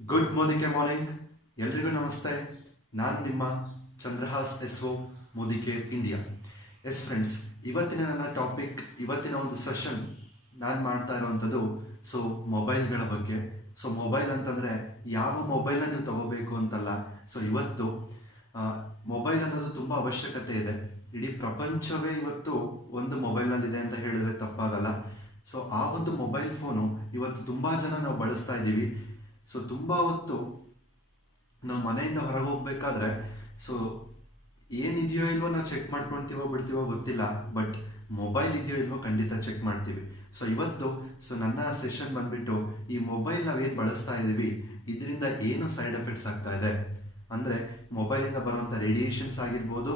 Good ಮೋದಿಕೆ morning. ಎಲ್ರಿಗೂ ನಮಸ್ತೆ. ನಾನು ನಿಮ್ಮ ಚಂದ್ರಹಾಸ್ ಎಸ್.ಒ. ಮೋದಿಕೆ ಇಂಡಿಯಾ. ಎಸ್ ಫ್ರೆಂಡ್ಸ್, ಇವತ್ತಿನ ನನ್ನ ಟಾಪಿಕ್, ಇವತ್ತಿನ ಒಂದು ಸೆಷನ್ ನಾನು ಮಾಡ್ತಾ ಇರುವಂಥದ್ದು ಮೊಬೈಲ್ಗಳ ಬಗ್ಗೆ. ಮೊಬೈಲ್ ಅಂತಂದರೆ ಯಾವ ಮೊಬೈಲನ್ನು ನೀವು ತಗೋಬೇಕು ಅಂತಲ್ಲ. ಇವತ್ತು ಮೊಬೈಲ್ ಅನ್ನೋದು ತುಂಬ ಅವಶ್ಯಕತೆ ಇದೆ. ಇಡೀ ಪ್ರಪಂಚವೇ ಇವತ್ತು ಒಂದು ಮೊಬೈಲ್ನಲ್ಲಿದೆ ಅಂತ ಹೇಳಿದ್ರೆ ತಪ್ಪಾಗಲ್ಲ. ಆ ಒಂದು ಮೊಬೈಲ್ ಫೋನು ಇವತ್ತು ತುಂಬ ಜನ ನಾವು ಬಳಸ್ತಾ ಇದ್ದೀವಿ. ತುಂಬ ಹೊತ್ತು ನಾವು ಮನೆಯಿಂದ ಹೊರಗೆ ಹೋಗ್ಬೇಕಾದ್ರೆ ಏನಿದೆಯೋ ಇಲ್ವೋ ನಾವು ಚೆಕ್ ಮಾಡ್ಕೊಳ್ತೀವೋ ಬಿಡ್ತೀವೋ ಗೊತ್ತಿಲ್ಲ, ಬಟ್ ಮೊಬೈಲ್ ಇದೆಯೋ ಇಲ್ವೋ ಖಂಡಿತ ಚೆಕ್ ಮಾಡ್ತೀವಿ. ಇವತ್ತು ನನ್ನ ಸೆಷನ್ ಬಂದ್ಬಿಟ್ಟು ಈ ಮೊಬೈಲ್ ನಾವೇನು ಬಳಸ್ತಾ ಇದ್ದೀವಿ, ಇದರಿಂದ ಏನು ಸೈಡ್ ಎಫೆಕ್ಟ್ಸ್ ಆಗ್ತಾ ಇದೆ ಅಂದರೆ ಮೊಬೈಲಿಂದ ಬರುವಂಥ ರೇಡಿಯೇಷನ್ಸ್ ಆಗಿರ್ಬೋದು,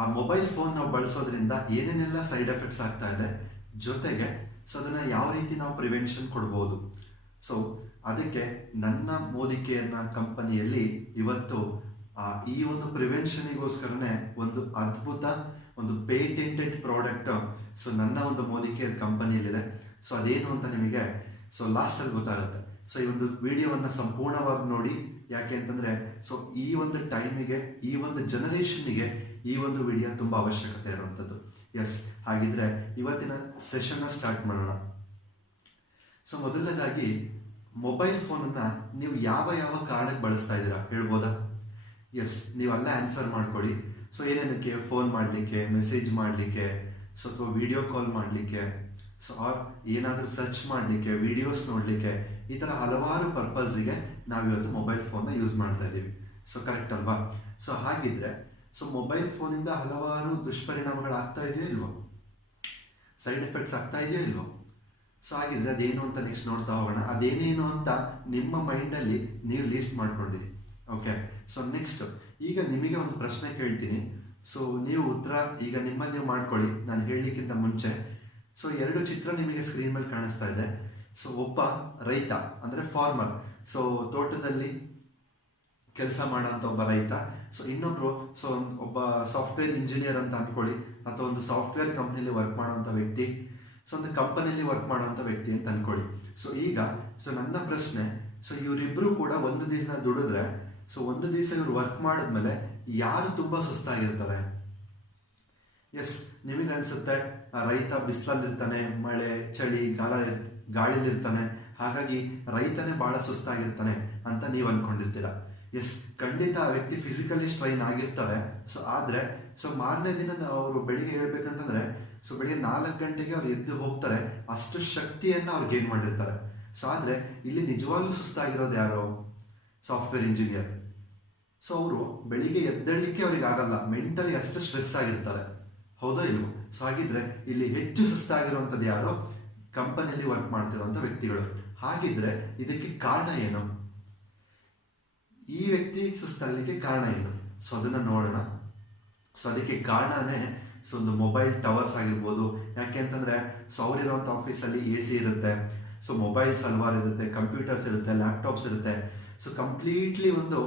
ಆ ಮೊಬೈಲ್ ಫೋನ್ ನಾವು ಬಳಸೋದ್ರಿಂದ ಏನೇನೆಲ್ಲ ಸೈಡ್ ಎಫೆಕ್ಟ್ಸ್ ಆಗ್ತಾ ಇದೆ, ಜೊತೆಗೆ ಅದನ್ನು ಯಾವ ರೀತಿ ನಾವು ಪ್ರಿವೆನ್ಷನ್ ಕೊಡ್ಬೋದು. ಅದಕ್ಕೆ ನನ್ನ ಮೋದಿಕೇರ್ನ ಕಂಪನಿಯಲ್ಲಿ ಇವತ್ತು ಈ ಒಂದು ಪ್ರಿವೆನ್ಷನಿಗೋಸ್ಕರನೇ ಒಂದು ಅದ್ಭುತ ಒಂದು ಪೇಟೆಂಟೆಡ್ ಪ್ರಾಡಕ್ಟ್ ನನ್ನ ಒಂದು ಮೋದಿಕೇರ್ ಕಂಪನಿಯಲ್ಲಿದೆ. ಅದೇನು ಅಂತ ನಿಮಗೆ ಲಾಸ್ಟಲ್ಲಿ ಗೊತ್ತಾಗುತ್ತೆ. ಈ ಒಂದು ವಿಡಿಯೋವನ್ನು ಸಂಪೂರ್ಣವಾಗಿ ನೋಡಿ. ಯಾಕೆ ಅಂತಂದರೆ ಈ ಒಂದು ಟೈಮಿಗೆ, ಈ ಒಂದು ಜನರೇಷನ್ನಿಗೆ ಈ ಒಂದು ವಿಡಿಯೋ ತುಂಬ ಅವಶ್ಯಕತೆ ಇರುವಂಥದ್ದು. ಎಸ್, ಹಾಗಿದ್ರೆ ಇವತ್ತಿನ ಸೆಷನ್ನ ಸ್ಟಾರ್ಟ್ ಮಾಡೋಣ. ಮೊದಲನೇದಾಗಿ ಮೊಬೈಲ್ ಫೋನನ್ನು ನೀವು ಯಾವ ಯಾವ ಕಾರಣಕ್ಕೆ ಬಳಸ್ತಾ ಇದ್ದೀರಾ ಹೇಳ್ಬೋದಾ? ಎಸ್, ನೀವು ಅಲ್ಲೇ ಆನ್ಸರ್ ಮಾಡ್ಕೊಳ್ಳಿ. ಏನೇನಕ್ಕೆ? ಫೋನ್ ಮಾಡಲಿಕ್ಕೆ, ಮೆಸೇಜ್ ಮಾಡಲಿಕ್ಕೆ, ಅಥವಾ ವಿಡಿಯೋ ಕಾಲ್ ಮಾಡಲಿಕ್ಕೆ, ಆರ್ ಏನಾದರೂ ಸರ್ಚ್ ಮಾಡಲಿಕ್ಕೆ, ವಿಡಿಯೋಸ್ ನೋಡಲಿಕ್ಕೆ, ಈ ಥರ ಹಲವಾರು ಪರ್ಪಸ್ಸಿಗೆ ನಾವಿವತ್ತು ಮೊಬೈಲ್ ಫೋನ್ನ ಯೂಸ್ ಮಾಡ್ತಾ ಇದ್ದೀವಿ. ಕರೆಕ್ಟ್ ಅಲ್ವಾ? ಹಾಗಿದ್ರೆ ಮೊಬೈಲ್ ಫೋನಿಂದ ಹಲವಾರು ದುಷ್ಪರಿಣಾಮಗಳಾಗ್ತಾ ಇದೆಯೋ ಇಲ್ವೋ, ಸೈಡ್ ಎಫೆಕ್ಟ್ಸ್ ಆಗ್ತಾ ಇದೆಯೋ ಇಲ್ವೋ? ಹಾಗಿದ್ರೆ ಅದೇನು ಅಂತ ನೆಕ್ಸ್ಟ್ ನೋಡ್ತಾ ಹೋಗೋಣ. ಅದೇನೇನು ಅಂತ ನಿಮ್ಮ ಮೈಂಡಲ್ಲಿ ನೀವು ಲೀಸ್ಟ್ ಮಾಡ್ಕೊಂಡಿರಿ. ಓಕೆ, ನೆಕ್ಸ್ಟ್ ಈಗ ನಿಮಗೆ ಒಂದು ಪ್ರಶ್ನೆ ಕೇಳ್ತೀನಿ. ನೀವು ಉತ್ತರ ಈಗ ನಿಮ್ಮಲ್ಲಿ ನೀವು ಮಾಡ್ಕೊಳ್ಳಿ ನಾನು ಹೇಳಲಿಕ್ಕಿಂತ ಮುಂಚೆ. ಎರಡು ಚಿತ್ರ ನಿಮಗೆ ಸ್ಕ್ರೀನ್ ಮೇಲೆ ಕಾಣಿಸ್ತಾ ಇದೆ. ಒಬ್ಬ ರೈತ ಅಂದರೆ ಫಾರ್ಮರ್, ತೋಟದಲ್ಲಿ ಕೆಲಸ ಮಾಡೋಂಥ ಒಬ್ಬ ರೈತ. ಇನ್ನೊಬ್ರು ಒಬ್ಬ ಸಾಫ್ಟ್ವೇರ್ ಇಂಜಿನಿಯರ್ ಅಂತ ಅನ್ಕೊಳ್ಳಿ, ಅಥವಾ ಒಂದು ಸಾಫ್ಟ್ವೇರ್ ಕಂಪ್ನಿಲಿ ವರ್ಕ್ ಮಾಡೋಂಥ ವ್ಯಕ್ತಿ, ಒಂದು ಕಂಪನಿಯಲ್ಲಿ ವರ್ಕ್ ಮಾಡುವಂಥ ವ್ಯಕ್ತಿ ಅಂತ ಅನ್ಕೊಳ್ಳಿ. ಈಗ ನನ್ನ ಪ್ರಶ್ನೆ, ಇವರಿಬ್ರು ಕೂಡ ಒಂದು ದಿವಸ ದುಡಿದ್ರೆ, ಒಂದು ದಿವಸ ಇವ್ರು ವರ್ಕ್ ಮಾಡಿದ್ಮೇಲೆ ಯಾರು ತುಂಬಾ ಸುಸ್ತಾಗಿರ್ತಾರೆ? ಎಸ್, ನಿಮಗೆ ಅನ್ಸುತ್ತೆ ರೈತ ಬಿಸಿಲಲ್ಲಿರ್ತಾನೆ, ಮಳೆ ಚಳಿ ಗಾಳಿಲಿರ್ತಾನೆ, ಹಾಗಾಗಿ ರೈತನೇ ಬಹಳ ಸುಸ್ತಾಗಿರ್ತಾನೆ ಅಂತ ನೀವು ಅನ್ಕೊಂಡಿರ್ತೀರ. ಎಸ್, ಖಂಡಿತ ಆ ವ್ಯಕ್ತಿ ಫಿಸಿಕಲಿ ಸ್ಟ್ರೈನ್ ಆಗಿರ್ತಾರೆ. ಆದ್ರೆ ಮಾರನೇ ದಿನ ಅವರು ಬೆಳಿಗ್ಗೆ ಹೇಳ್ಬೇಕಂತಂದ್ರೆ ಬೆಳಿಗ್ಗೆ 4 ಗಂಟೆಗೆ ಅವ್ರು ಎದ್ದು ಹೋಗ್ತಾರೆ. ಅಷ್ಟು ಶಕ್ತಿಯನ್ನ ಅವ್ರು ಗೇನ್ ಮಾಡಿರ್ತಾರೆ. ಆದ್ರೆ ಇಲ್ಲಿ ನಿಜವಾಗ್ಲೂ ಸುಸ್ತಾಗಿರೋದು ಯಾರು? Software engineer. ಅವರು ಬೆಳಿಗ್ಗೆ ಎದ್ದೇಳಲಿಕ್ಕೆ ಅವ್ರಿಗೆ ಆಗಲ್ಲ, ಮೆಂಟಲಿ ಅಷ್ಟು ಸ್ಟ್ರೆಸ್ ಆಗಿರ್ತಾರೆ. ಹೌದೋ ಇಲ್ವೋ? ಹಾಗಿದ್ರೆ ಇಲ್ಲಿ ಹೆಚ್ಚು ಸುಸ್ತಾಗಿರುವಂಥದ್ದು ಯಾರು? ಕಂಪನಿಯಲ್ಲಿ ವರ್ಕ್ ಮಾಡ್ತಿರುವಂಥ ವ್ಯಕ್ತಿಗಳು. ಹಾಗಿದ್ರೆ ಇದಕ್ಕೆ ಕಾರಣ ಏನು? ಈ ವ್ಯಕ್ತಿ ಸುಸ್ತಾಗಲಿಕ್ಕೆ ಕಾರಣ ಏನು? ಅದನ್ನ ನೋಡೋಣ. ಅದಕ್ಕೆ ಕಾರಣನೇ ಒಂದು ಮೊಬೈಲ್ ಟವರ್ಸ್ ಆಗಿರ್ಬೋದು. ಯಾಕೆ ಅಂತಂದ್ರೆ ಅವರಿರುವಂಥ ಆಫೀಸಲ್ಲಿ AC ಇರುತ್ತೆ, ಮೊಬೈಲ್ಸ್ ಹಲವಾರು ಇರುತ್ತೆ, ಕಂಪ್ಯೂಟರ್ಸ್ ಇರುತ್ತೆ, ಲ್ಯಾಪ್ಟಾಪ್ಸ್ ಇರುತ್ತೆ. ಕಂಪ್ಲೀಟ್ಲಿ ಒಂದು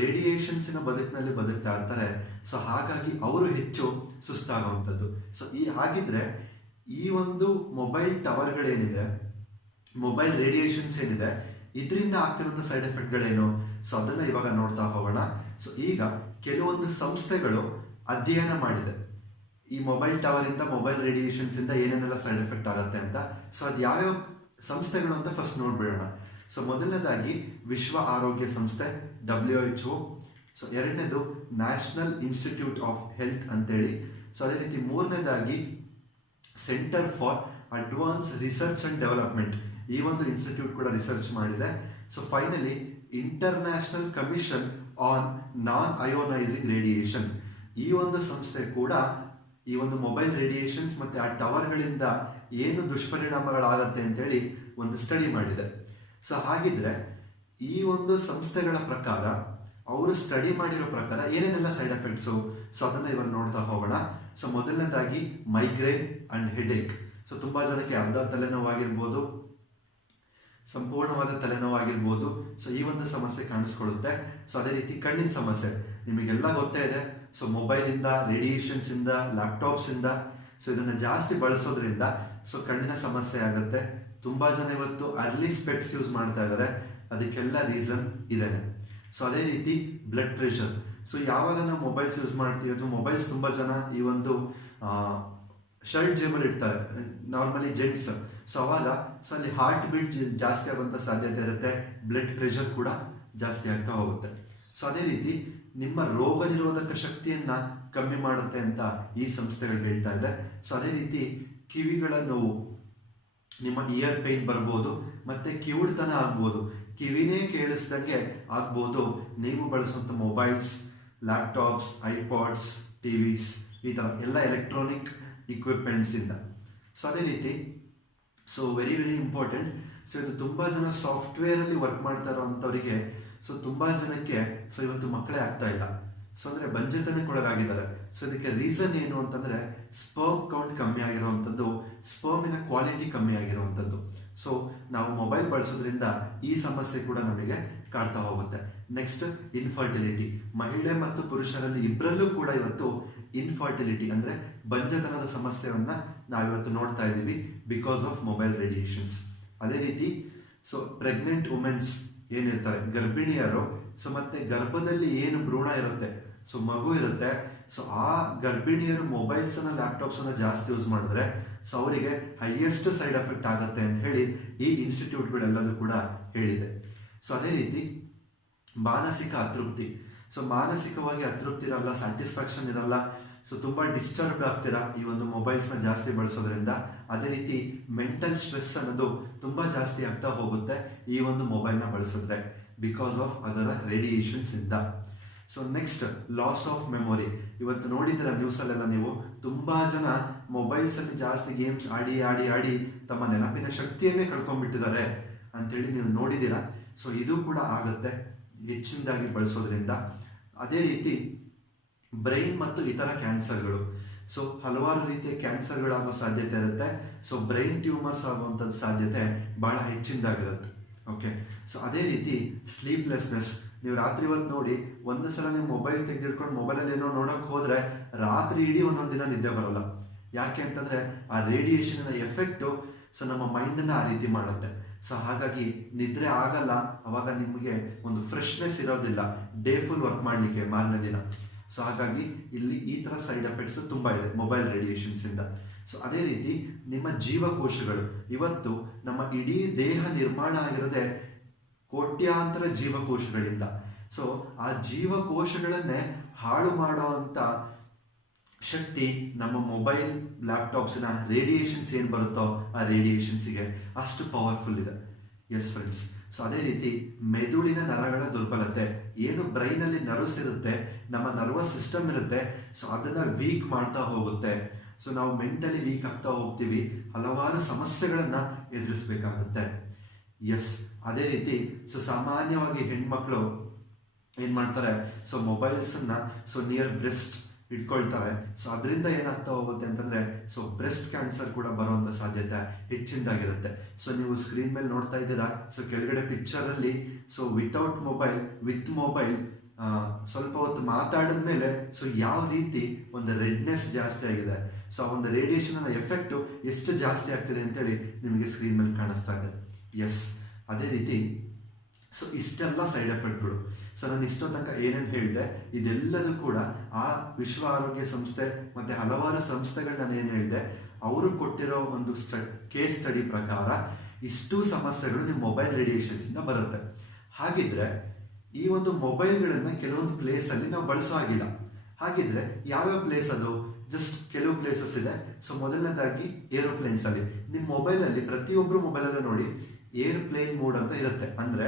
ರೇಡಿಯೇಷನ್ಸಿನ ಬದುಕಿನಲ್ಲಿ ಬದುಕ್ತಾ ಇರ್ತಾರೆ. ಹಾಗಾಗಿ ಅವರು ಹೆಚ್ಚು ಸುಸ್ತಾಗುವಂಥದ್ದು. ಹಾಗಿದ್ರೆ ಈ ಒಂದು ಮೊಬೈಲ್ ಟವರ್ಗಳೇನಿದೆ, ಮೊಬೈಲ್ ರೇಡಿಯೇಷನ್ಸ್ ಏನಿದೆ, ಇದರಿಂದ ಆಗ್ತಿರುವಂಥ ಸೈಡ್ ಎಫೆಕ್ಟ್ಗಳೇನು? ಅದನ್ನ ಇವಾಗ ನೋಡ್ತಾ ಹೋಗೋಣ. ಈಗ ಕೆಲವೊಂದು ಸಂಸ್ಥೆಗಳು ಅಧ್ಯಯನ ಮಾಡಿದೆ ಈ ಮೊಬೈಲ್ ಟವರ್ ಇಂದ, ಮೊಬೈಲ್ ರೇಡಿಯೇಷನ್ಸ್ ಇಂದ ಏನೇನೆಲ್ಲ ಸೈಡ್ ಎಫೆಕ್ಟ್ ಆಗುತ್ತೆ ಅಂತ. ಅದು ಯಾವ್ಯಾವ ಸಂಸ್ಥೆಗಳು ಅಂತ ಫಸ್ಟ್ ನೋಡ್ಬಿಡೋಣ. ಮೊದಲನೇದಾಗಿ ವಿಶ್ವ ಆರೋಗ್ಯ ಸಂಸ್ಥೆ WHO. ಎರಡನೇದು ನ್ಯಾಷನಲ್ ಇನ್ಸ್ಟಿಟ್ಯೂಟ್ ಆಫ್ ಹೆಲ್ತ್ ಅಂತೇಳಿ. ಅದೇ ರೀತಿ ಮೂರನೇದಾಗಿ centre for advance research and development, ಈ ಒಂದು ಇನ್ಸ್ಟಿಟ್ಯೂಟ್ ಕೂಡ ರಿಸರ್ಚ್ ಮಾಡಿದೆ. Finally international commission on non ionising radiation, ಈ ಒಂದು ಸಂಸ್ಥೆ ಕೂಡ ಈ ಒಂದು ಮೊಬೈಲ್ ರೇಡಿಯೇಷನ್ಸ್ ಮತ್ತೆ ಆ ಟವರ್ಗಳಿಂದ ಏನು ದುಷ್ಪರಿಣಾಮಗಳಾಗತ್ತೆ ಅಂತೇಳಿ ಒಂದು ಸ್ಟಡಿ ಮಾಡಿದೆ. ಹಾಗಿದ್ರೆ ಈ ಒಂದು ಸಂಸ್ಥೆಗಳ ಪ್ರಕಾರ, ಅವರು ಸ್ಟಡಿ ಮಾಡಿರೋ ಪ್ರಕಾರ ಏನೇನೆಲ್ಲ ಸೈಡ್ ಎಫೆಕ್ಟ್ಸು, ಅದನ್ನ ಇವಾಗ ನೋಡ್ತಾ ಹೋಗೋಣ. ಮೊದಲನೇದಾಗಿ ಮೈಗ್ರೇನ್ ಅಂಡ್ ಹೆಡ್ಏಕ್. ತುಂಬಾ ಜನಕ್ಕೆ ಅರ್ಧ ತಲೆನೋವಾಗಿರ್ಬೋದು, ಸಂಪೂರ್ಣವಾದ ತಲೆನೋವಾಗಿರ್ಬೋದು. ಈ ಒಂದು ಸಮಸ್ಯೆ ಕಾಣಿಸ್ಕೊಳ್ಳುತ್ತೆ. ಅದೇ ರೀತಿ ಕಣ್ಣಿನ ಸಮಸ್ಯೆ ನಿಮಗೆಲ್ಲ ಗೊತ್ತೇ ಇದೆ. ಮೊಬೈಲ್ ಇಂದ, ರೇಡಿಯೇಷನ್ಸ್ ಇಂದ, ಲ್ಯಾಪ್ಟಾಪ್ಸ್ ಇಂದ ಇದನ್ನ ಜಾಸ್ತಿ ಬಳಸೋದ್ರಿಂದ ಕಣ್ಣಿನ ಸಮಸ್ಯೆ ಆಗುತ್ತೆ. ತುಂಬಾ ಜನ ಇವತ್ತು ಅರ್ಲಿ ಸ್ಪೆಕ್ಸ್ ಯೂಸ್ ಮಾಡ್ತಾ ಇದ್ದಾರೆ, ಅದಕ್ಕೆಲ್ಲ ರೀಸನ್ ಇದೇನೆ. ಸೊ ಅದೇ ರೀತಿ ಬ್ಲಡ್ ಪ್ರೆಷರ್. ಸೊ ಯಾವಾಗ ನಾವು ಮೊಬೈಲ್ಸ್ ಯೂಸ್ ಮಾಡ್ತೀವಿ ಅಥವಾ ಮೊಬೈಲ್ಸ್ ತುಂಬಾ ಜನ ಈ ಒಂದು ಶರ್ಟ್ ಜೇಬಲ್ಲಿ ಇಡ್ತಾರೆ, ನಾರ್ಮಲಿ ಜೆಂಟ್ಸ್. ಸೊ ಅವಾಗ ಅಲ್ಲಿ ಹಾರ್ಟ್ ಬೀಟ್ ಜಾಸ್ತಿ ಆಗುವಂತ ಸಾಧ್ಯತೆ ಇರುತ್ತೆ, ಬ್ಲಡ್ ಪ್ರೆಷರ್ ಕೂಡ ಜಾಸ್ತಿ ಆಗ್ತಾ ಹೋಗುತ್ತೆ. ಸೊ ಅದೇ ರೀತಿ ನಿಮ್ಮ ರೋಗ ನಿರೋಧಕ ಶಕ್ತಿಯನ್ನ ಕಮ್ಮಿ ಮಾಡುತ್ತೆ ಅಂತ ಈ ಸಂಸ್ಥೆಗಳು ಹೇಳ್ತಾ ಇದೆ. ಸೊ ಅದೇ ರೀತಿ ಕಿವಿಗಳ ನೋವು, ನಿಮ್ಮ ಇಯರ್ ಪೈನ್ ಬರ್ಬೋದು, ಮತ್ತೆ ಕಿವುಡ್ತನ ಆಗ್ಬೋದು, ಕಿವಿನೇ ಕೇಳಿಸ್ದಂಗೆ ಆಗ್ಬೋದು ನೀವು ಬಳಸುವಂತ ಮೊಬೈಲ್ಸ್, ಲ್ಯಾಪ್ಟಾಪ್ಸ್, ಐಪಾಡ್ಸ್, ಟಿವಿಸ್, ಈ ತರ ಎಲ್ಲ ಎಲೆಕ್ಟ್ರಾನಿಕ್ ಇಕ್ವಿಪ್ಮೆಂಟ್ಸ್ ಇಂದ. ಸೊ ಅದೇ ರೀತಿ ವೆರಿ ವೆರಿ ಇಂಪಾರ್ಟೆಂಟ್. ಸೊ ಇದು ತುಂಬಾ ಜನ ಸಾಫ್ಟ್ವೇರ್ ಅಲ್ಲಿ ವರ್ಕ್ ಮಾಡ್ತಾ ಇರೋಂಥವ್ರಿಗೆ, ಸೊ ತುಂಬಾ ಜನಕ್ಕೆ ಇವತ್ತು ಮಕ್ಕಳೇ ಆಗ್ತಾ ಇಲ್ಲ. ಸೊ ಅಂದ್ರೆ ಬಂಜೆತನಕ್ಕೊಳಗಾಗಿದ್ದಾರೆ. ಸೊ ಇದಕ್ಕೆ ರೀಸನ್ ಏನು ಅಂತಂದ್ರೆ ಸ್ಪರ್ಮ್ ಕೌಂಟ್ ಕಮ್ಮಿ ಆಗಿರುವಂಥದ್ದು, ಸ್ಪರ್ಮಿನ ಕ್ವಾಲಿಟಿ ಕಮ್ಮಿ ಆಗಿರುವಂಥದ್ದು. ಸೊ ನಾವು ಮೊಬೈಲ್ ಬಳಸೋದ್ರಿಂದ ಈ ಸಮಸ್ಯೆ ಕೂಡ ನಮಗೆ ಕಾಡ್ತಾ ಹೋಗುತ್ತೆ. Next infertility. ಮಹಿಳೆ ಮತ್ತು ಪುರುಷರಲ್ಲಿ ಇಬ್ಬರಲ್ಲೂ ಕೂಡ ಇವತ್ತು ಇನ್ಫರ್ಟಿಲಿಟಿ ಅಂದ್ರೆ ಬಂಜೆತನದ ಸಮಸ್ಯೆಯನ್ನ ನಾವಿವತ್ತು ನೋಡ್ತಾ ಇದ್ದೀವಿ ಬಿಕಾಸ್ ಆಫ್ ಮೊಬೈಲ್ ರೇಡಿಯೇಷನ್ಸ್. ಅದೇ ರೀತಿ ಪ್ರೆಗ್ನೆಂಟ್ ವುಮೆನ್ಸ್ ಏನಿರ್ತಾರೆ, ಗರ್ಭಿಣಿಯರು, ಮತ್ತೆ ಗರ್ಭದಲ್ಲಿ ಏನು ಭ್ರೂಣ ಇರುತ್ತೆ, ಮಗು ಇರುತ್ತೆ. ಆ ಗರ್ಭಿಣಿಯರು ಮೊಬೈಲ್ಸ್ ಅನ್ನ, ಲ್ಯಾಪ್ಟಾಪ್ಸ್ ಅನ್ನ ಜಾಸ್ತಿ ಯೂಸ್ ಮಾಡಿದ್ರೆ ಅವರಿಗೆ ಹೈಯೆಸ್ಟ್ ಸೈಡ್ ಎಫೆಕ್ಟ್ ಆಗುತ್ತೆ ಅಂತ ಹೇಳಿ ಈ ಇನ್ಸ್ಟಿಟ್ಯೂಟ್ಗಳೆಲ್ಲದೂ ಕೂಡ ಹೇಳಿದೆ. ಅದೇ ರೀತಿ ಮಾನಸಿಕ ಅತೃಪ್ತಿ. ಮಾನಸಿಕವಾಗಿ ಅತೃಪ್ತಿ ಇರಲ್ಲ, ಸ್ಯಾಟಿಸ್ಫ್ಯಾಕ್ಷನ್ ಇರಲ್ಲ. ತುಂಬಾ ಡಿಸ್ಟರ್ಬ್ ಆಗ್ತೀರಾ ಈ ಒಂದು ಮೊಬೈಲ್ಸ್ ನ ಜಾಸ್ತಿ ಬಳಸೋದ್ರಿಂದ. ಅದೇ ರೀತಿ ಮೆಂಟಲ್ ಸ್ಟ್ರೆಸ್ ಅನ್ನೋದು ತುಂಬಾ ಜಾಸ್ತಿ ಆಗ್ತಾ ಹೋಗುತ್ತೆ ಈ ಒಂದು ಮೊಬೈಲ್ ನ ಬಳಸಿದ್ರೆ, ಬಿಕಾಸ್ ಆಫ್ ಅದರ ರೇಡಿಯೇಷನ್ಸ್ ಇಂದ. Next loss of memory. ಇವತ್ತು ನೋಡಿದಿರ ನ್ಯೂಸ್ ಅಲ್ಲೆಲ್ಲ ನೀವು, ತುಂಬಾ ಜನ ಮೊಬೈಲ್ಸ್ ಅಲ್ಲಿ ಜಾಸ್ತಿ ಗೇಮ್ಸ್ ಆಡಿ ಆಡಿ ಆಡಿ ತಮ್ಮ ನೆನಪಿನ ಶಕ್ತಿಯನ್ನೇ ಕಳ್ಕೊಂಡ್ಬಿಟ್ಟಿದ್ದಾರೆ ಅಂತ ಹೇಳಿ ನೀವು ನೋಡಿದೀರಾ. ಇದು ಕೂಡ ಆಗುತ್ತೆ ಹೆಚ್ಚಿನದಾಗಿ ಬಳಸೋದ್ರಿಂದ. ಅದೇ ರೀತಿ ಬ್ರೈನ್ ಮತ್ತು ಇತರ ಕ್ಯಾನ್ಸರ್ಗಳು. ಹಲವಾರು ರೀತಿಯ ಕ್ಯಾನ್ಸರ್ಗಳಾಗೋ ಸಾಧ್ಯತೆ ಇರುತ್ತೆ. ಬ್ರೈನ್ ಟ್ಯೂಮರ್ಸ್ ಆಗುವಂಥದ್ದು ಸಾಧ್ಯತೆ ಬಹಳ ಹೆಚ್ಚಿನದಾಗಿರುತ್ತೆ. ಓಕೆ. ಅದೇ ರೀತಿ ಸ್ಲೀಪ್ಲೆಸ್ನೆಸ್. ನೀವು ರಾತ್ರಿ ಹೊತ್ತು ನೋಡಿ, ಒಂದು ಸಲ ನೀವು ಮೊಬೈಲ್ ತೆಗೆದಿಟ್ಕೊಂಡು ಮೊಬೈಲಲ್ಲಿ ಏನೋ ನೋಡಕ್ ಹೋದ್ರೆ ರಾತ್ರಿ ಇಡೀ ಒಂದೊಂದು ದಿನ ನಿದ್ದೆ ಬರೋಲ್ಲ. ಯಾಕೆ ಅಂತಂದ್ರೆ ಆ ರೇಡಿಯೇಷನ್ ಎಫೆಕ್ಟ್ ನಮ್ಮ ಮೈಂಡ್ ಅನ್ನ ಆ ರೀತಿ ಮಾಡುತ್ತೆ. ಹಾಗಾಗಿ ನಿದ್ರೆ ಆಗಲ್ಲ, ಅವಾಗ ನಿಮಗೆ ಒಂದು ಫ್ರೆಶ್ನೆಸ್ ಇರೋದಿಲ್ಲ ಡೇ ಫುಲ್ ವರ್ಕ್ ಮಾಡ್ಲಿಕ್ಕೆ ಮಾರನೇ ದಿನ. ಹಾಗಾಗಿ ಇಲ್ಲಿ ಈ ತರ ಸೈಡ್ ಎಫೆಕ್ಟ್ಸ್ ತುಂಬಾ ಇದೆ ಮೊಬೈಲ್ ರೇಡಿಯೇಷನ್ಸ್ ಇಂದ. ಅದೇ ರೀತಿ ನಿಮ್ಮ ಜೀವಕೋಶಗಳು. ಇವತ್ತು ನಮ್ಮ ಇಡೀ ದೇಹ ನಿರ್ಮಾಣ ಆಗಿರೋದೇ ಕೋಟ್ಯಾಂತರ ಜೀವಕೋಶಗಳಿಂದ. ಆ ಜೀವಕೋಶಗಳನ್ನೇ ಹಾಳು ಮಾಡುವಂತ ಶಕ್ತಿ ನಮ್ಮ ಮೊಬೈಲ್, ಲ್ಯಾಪ್ಟಾಪ್ಸ್ ನ ರೇಡಿಯೇಷನ್ಸ್ ಏನ್ ಬರುತ್ತೋ ಆ ರೇಡಿಯೇಷನ್ಸ್ಗೆ ಅಷ್ಟು ಪವರ್ಫುಲ್ ಇದೆ. S friends. ಅದೇ ರೀತಿ ಮೆದುಳಿನ ನರಗಳ ದುರ್ಬಲತೆ. ಏನು ಬ್ರೈನ್ ಅಲ್ಲಿ ನರ್ವ್ಸ್ ಇರುತ್ತೆ, ನಮ್ಮ ನರ್ವಸ್ ಸಿಸ್ಟಮ್ ಇರುತ್ತೆ, ಅದನ್ನ ವೀಕ್ ಮಾಡ್ತಾ ಹೋಗುತ್ತೆ. ನಾವು ಮೆಂಟಲಿ ವೀಕ್ ಆಗ್ತಾ ಹೋಗ್ತೀವಿ, ಹಲವಾರು ಸಮಸ್ಯೆಗಳನ್ನ ಎದುರಿಸಬೇಕಾಗುತ್ತೆ. ಎಸ್. ಅದೇ ರೀತಿ ಸಾಮಾನ್ಯವಾಗಿ ಹೆಣ್ಮಕ್ಳು ಏನ್ ಮಾಡ್ತಾರೆ, ಮೊಬೈಲ್ಸ್ ಅನ್ನ ನಿಯರ್ ಬ್ರೆಸ್ಟ್ ಇಟ್ಕೊಳ್ತಾರೆ. ಅದರಿಂದ ಏನಾಗ್ತಾ ಹೋಗುತ್ತೆ ಅಂತಂದ್ರೆ ಬ್ರೆಸ್ಟ್ ಕ್ಯಾನ್ಸರ್ ಕೂಡ ಬರುವಂತ ಸಾಧ್ಯತೆ ಹೆಚ್ಚಿನದಾಗಿರುತ್ತೆ. ನೀವು ಸ್ಕ್ರೀನ್ ಮೇಲೆ ನೋಡ್ತಾ ಇದ್ದೀರಾ, ಕೆಳಗಡೆ ಪಿಕ್ಚರ್ ಅಲ್ಲಿ ವಿತೌಟ್ ಮೊಬೈಲ್, ವಿತ್ ಮೊಬೈಲ್ ಸ್ವಲ್ಪ ಹೊತ್ತು ಮಾತಾಡಿದ್ಮೇಲೆ ಯಾವ ರೀತಿ ಒಂದು ರೆಡ್ನೆಸ್ ಜಾಸ್ತಿ ಆಗಿದೆ. ಆ ಒಂದು ರೇಡಿಯೇಷನ್ ಎಫೆಕ್ಟ್ ಎಷ್ಟು ಜಾಸ್ತಿ ಆಗ್ತಿದೆ ಅಂತೇಳಿ ನಿಮಗೆ ಸ್ಕ್ರೀನ್ ಮೇಲೆ ಕಾಣಿಸ್ತಾ ಇದೆ. ಎಸ್. ಅದೇ ರೀತಿ ಇಷ್ಟೆಲ್ಲ ಸೈಡ್ ಎಫೆಕ್ಟ್ಗಳು. ನಾನು ಇಷ್ಟೋ ತನಕ ಏನೇನು ಹೇಳಿದೆ ಇದೆಲ್ಲದೂ ಕೂಡ ಆ ವಿಶ್ವ ಆರೋಗ್ಯ ಸಂಸ್ಥೆ ಮತ್ತೆ ಹಲವಾರು ಸಂಸ್ಥೆಗಳು ನಾನು ಏನು ಹೇಳಿದೆ ಅವರು ಕೊಟ್ಟಿರೋ ಒಂದು ಕೇಸ್ ಸ್ಟಡಿ ಪ್ರಕಾರ ಇಷ್ಟು ಸಮಸ್ಯೆಗಳು ನಿಮ್ಮ ಮೊಬೈಲ್ ರೇಡಿಯೇಷನ್ಸ್ ಇಂದ ಬರುತ್ತೆ. ಹಾಗಿದ್ರೆ ಈ ಒಂದು ಮೊಬೈಲ್ಗಳನ್ನ ಕೆಲವೊಂದು ಪ್ಲೇಸ್ ಅಲ್ಲಿ ನಾವು ಬಳಸೋ ಆಗಿಲ್ಲ. ಹಾಗಿದ್ರೆ ಯಾವ್ಯಾವ ಪ್ಲೇಸ್ ಅದು? ಜಸ್ಟ್ ಕೆಲವು ಪ್ಲೇಸಸ್ ಇದೆ. ಮೊದಲನೇದಾಗಿ ಏರೋಪ್ಲೇನ್ಸ್ ಅಲ್ಲಿ. ನಿಮ್ಮ ಮೊಬೈಲ್ ಅಲ್ಲಿ ಪ್ರತಿಯೊಬ್ರು ಮೊಬೈಲ್ ಅಲ್ಲೂ ನೋಡಿ ಏರ್ಪ್ಲೇನ್ ಮೋಡ್ ಅಂತ ಇರುತ್ತೆ. ಅಂದ್ರೆ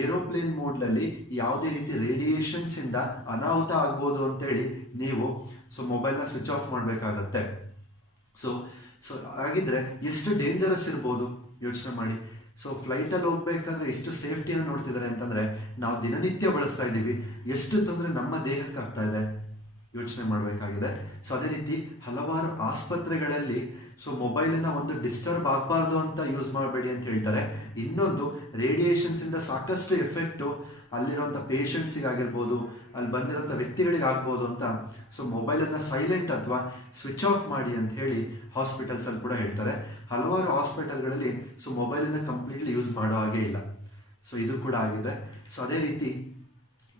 ಏರೋಪ್ಲೇನ್ ಮೋಡ್ ನಲ್ಲಿ ಯಾವುದೇ ರೀತಿ ರೇಡಿಯೇಷನ್ಸ್ ಇಂದ ಅನಾಹುತ ಆಗ್ಬೋದು ಅಂತ ಹೇಳಿ ನೀವು ಮೊಬೈಲ್ ನ ಸ್ವಿಚ್ ಆಫ್ ಮಾಡ್ಬೇಕಾಗತ್ತೆ. ಹಾಗಿದ್ರೆ ಎಷ್ಟು ಡೇಂಜರಸ್ ಇರ್ಬೋದು ಯೋಚನೆ ಮಾಡಿ. ಫ್ಲೈಟ್ ಅಲ್ಲಿ ಹೋಗ್ಬೇಕಾದ್ರೆ ಎಷ್ಟು ಸೇಫ್ಟಿನ ನೋಡ್ತಿದ್ದಾರೆ ಅಂತಂದ್ರೆ ನಾವು ದಿನನಿತ್ಯ ಬಳಸ್ತಾ ಇದ್ದೀವಿ, ಎಷ್ಟು ತೊಂದರೆ ನಮ್ಮ ದೇಹಕ್ಕೆ ಆಗ್ತಾ ಇದೆ ಯೋಚನೆ ಮಾಡಬೇಕಾಗಿದೆ. ಅದೇ ರೀತಿ ಹಲವಾರು ಆಸ್ಪತ್ರೆಗಳಲ್ಲಿ ಮೊಬೈಲ್ ನ ಒಂದು ಡಿಸ್ಟರ್ಬ್ ಆಗಬಾರ್ದು ಅಂತ ಯೂಸ್ ಮಾಡಬೇಡಿ ಅಂತ ಹೇಳ್ತಾರೆ. ಇನ್ನೊಂದು ರೇಡಿಯೇಷನ್ಸ್ ಇಂದ ಸಾಕಷ್ಟು ಎಫೆಕ್ಟು ಅಲ್ಲಿರುವಂಥ ಪೇಷಂಟ್ಸಿಗೆ ಆಗಿರ್ಬೋದು, ಅಲ್ಲಿ ಬಂದಿರೋಂಥ ವ್ಯಕ್ತಿಗಳಿಗೆ ಆಗ್ಬೋದು ಅಂತ ಸೊ ಮೊಬೈಲನ್ನು ಸೈಲೆಂಟ್ ಅಥವಾ ಸ್ವಿಚ್ ಆಫ್ ಮಾಡಿ ಅಂತ ಹೇಳಿ ಹಾಸ್ಪಿಟಲ್ಸ್ ಅಲ್ಲಿ ಕೂಡ ಹೇಳ್ತಾರೆ. ಹಲವಾರು ಹಾಸ್ಪಿಟಲ್ಗಳಲ್ಲಿ ಸೊ ಮೊಬೈಲನ್ನು ಕಂಪ್ಲೀಟ್ಲಿ ಯೂಸ್ ಮಾಡೋ ಹಾಗೆ ಇಲ್ಲ. ಸೊ ಇದು ಕೂಡ ಆಗಿದೆ. ಸೊ ಅದೇ ರೀತಿ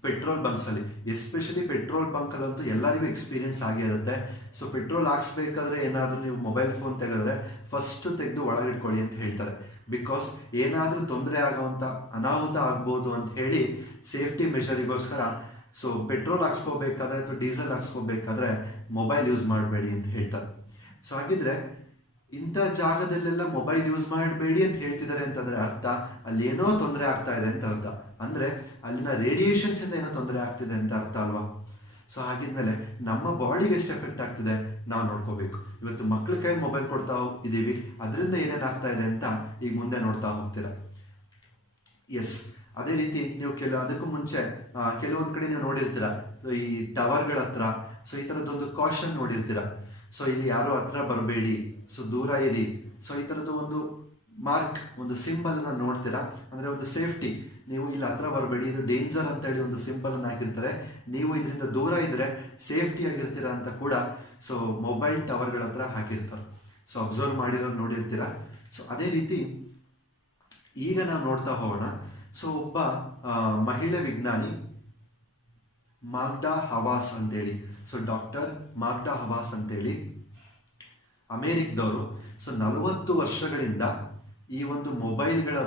ಪೆಟ್ರೋಲ್ ಬಂಕ್ಸ್ ಅಲ್ಲಿ, ಎಸ್ಪೆಷಲಿ ಪೆಟ್ರೋಲ್ ಬಂಕ್ ಅಲ್ಲಂತೂ ಎಲ್ಲರಿಗೂ ಎಕ್ಸ್ಪೀರಿಯನ್ಸ್ ಆಗೇ ಇರುತ್ತೆ. ಸೊ ಪೆಟ್ರೋಲ್ ಹಾಕ್ಸ್ಬೇಕಾದ್ರೆ ಏನಾದರೂ ನೀವು ಮೊಬೈಲ್ ಫೋನ್ ತೆಗೆದ್ರೆ ಫಸ್ಟ್ ತೆಗೆದು ಒಳಗಿಟ್ಕೊಳ್ಳಿ ಅಂತ ಹೇಳ್ತಾರೆ. ಬಿಕಾಸ್ ಏನಾದರೂ ತೊಂದರೆ ಆಗೋವಂಥ ಅನಾಹುತ ಆಗ್ಬೋದು ಅಂತ ಹೇಳಿ ಸೇಫ್ಟಿ ಮೆಷರಿಗೋಸ್ಕರ ಸೊ ಪೆಟ್ರೋಲ್ ಹಾಕ್ಸ್ಕೋಬೇಕಾದ್ರೆ ಅಥವಾ ಡೀಸೆಲ್ ಹಾಕ್ಸ್ಕೋಬೇಕಾದ್ರೆ ಮೊಬೈಲ್ ಯೂಸ್ ಮಾಡಬೇಡಿ ಅಂತ ಹೇಳ್ತಾರೆ. ಸೊ ಹಾಗಿದ್ರೆ ಇಂಥ ಜಾಗದಲ್ಲೆಲ್ಲ ಮೊಬೈಲ್ ಯೂಸ್ ಮಾಡಬೇಡಿ ಅಂತ ಹೇಳ್ತಿದ್ದಾರೆ ಅಂತಂದ್ರೆ ಅರ್ಥ ಅಲ್ಲಿ ಏನೋ ತೊಂದರೆ ಆಗ್ತಾ ಇದೆ ಅಂತ ಅರ್ಥ. ಅಂದ್ರೆ ಅಲ್ಲಿನ ರೇಡಿಯೇಷನ್ಸ್ ಇಂದ ಏನೋ ತೊಂದರೆ ಆಗ್ತಿದೆ ಅಂತ ಅರ್ಥ ಅಲ್ವಾ. ಸೊ ಹಾಗಿದ್ಮೇಲೆ ನಮ್ಮ ಬಾಡಿಗೆ ಎಷ್ಟು ಎಫೆಕ್ಟ್ ಆಗ್ತಿದೆ ನಾವು ನೋಡ್ಕೋಬೇಕು. ಇವತ್ತು ಮಕ್ಳ ಕೈ ಮೊಬೈಲ್ ಕೊಡ್ತಾ ಇದೀವಿ, ಅದರಿಂದ ಏನೇನು ಆಗ್ತಾ ಇದೆ ಅಂತ ಈಗ ಮುಂದೆ ನೋಡ್ತಾ ಹೋಗ್ತೀರಾ. ಎಸ್, ಅದೇ ರೀತಿ ನೀವು ಅದಕ್ಕೂ ಮುಂಚೆ ಕೆಲವೊಂದ್ ಕಡೆ ನೀವು ನೋಡಿರ್ತೀರ ಈ ಟವರ್ಗಳ ಹತ್ರ ಸೊ ಈ ತರದೊಂದು ಕಾಷನ್ ನೋಡಿರ್ತೀರ. ಸೊ ಇಲ್ಲಿ ಯಾರು ಹತ್ರ ಬರಬೇಡಿ, ಸೊ ದೂರ ಇರಿ, ಸೊ ಈ ತರದ ಒಂದು ಮಾರ್ಕ್, ಒಂದು ಸಿಂಬಲ್ ಅನ್ನ ನೋಡ್ತೀರಾ. ಅಂದ್ರೆ ಒಂದು ಸೇಫ್ಟಿ, ನೀವು ಇಲ್ಲಿ ಹತ್ರ ಬರಬೇಡಿ, ಇದು ಡೇಂಜರ್ ಅಂತ ಹೇಳಿ ಒಂದು ಸಿಂಬಲ್ ಅನ್ನ ಹಾಕಿರ್ತಾರೆ. ನೀವು ಇದರಿಂದ ದೂರ ಇದ್ರೆ ಸೇಫ್ಟಿ ಆಗಿರ್ತೀರಾ ಅಂತ ಕೂಡ ಸೊ ಮೊಬೈಲ್ ಟವರ್ಗಳ ಹತ್ರ ಹಾಕಿರ್ತಾರೆ. ಸೊ ಅಬ್ಸರ್ವ್ ಮಾಡಿರೋರು ನೋಡಿರ್ತೀರಾ. ಸೊ ಅದೇ ರೀತಿ ಈಗ ನಾವು ನೋಡ್ತಾ ಹೋಗೋಣ. ಸೊ ಒಬ್ಬ ಮಹಿಳೆ ವಿಜ್ಞಾನಿ ಮಾಗ್ಡಾ ಹವಾಸ್ ಅಂತೇಳಿ, ಸೊ ಡಾಕ್ಟರ್ ಮಾಗ್ಡಾ ಹವಾಸ್ ಅಂತೇಳಿ ಅಮೇರಿಕದವರು ಸೊ 40 ವರ್ಷಗಳಿಂದ ಈ ಒಂದು ಮೊಬೈಲ್ಗಳ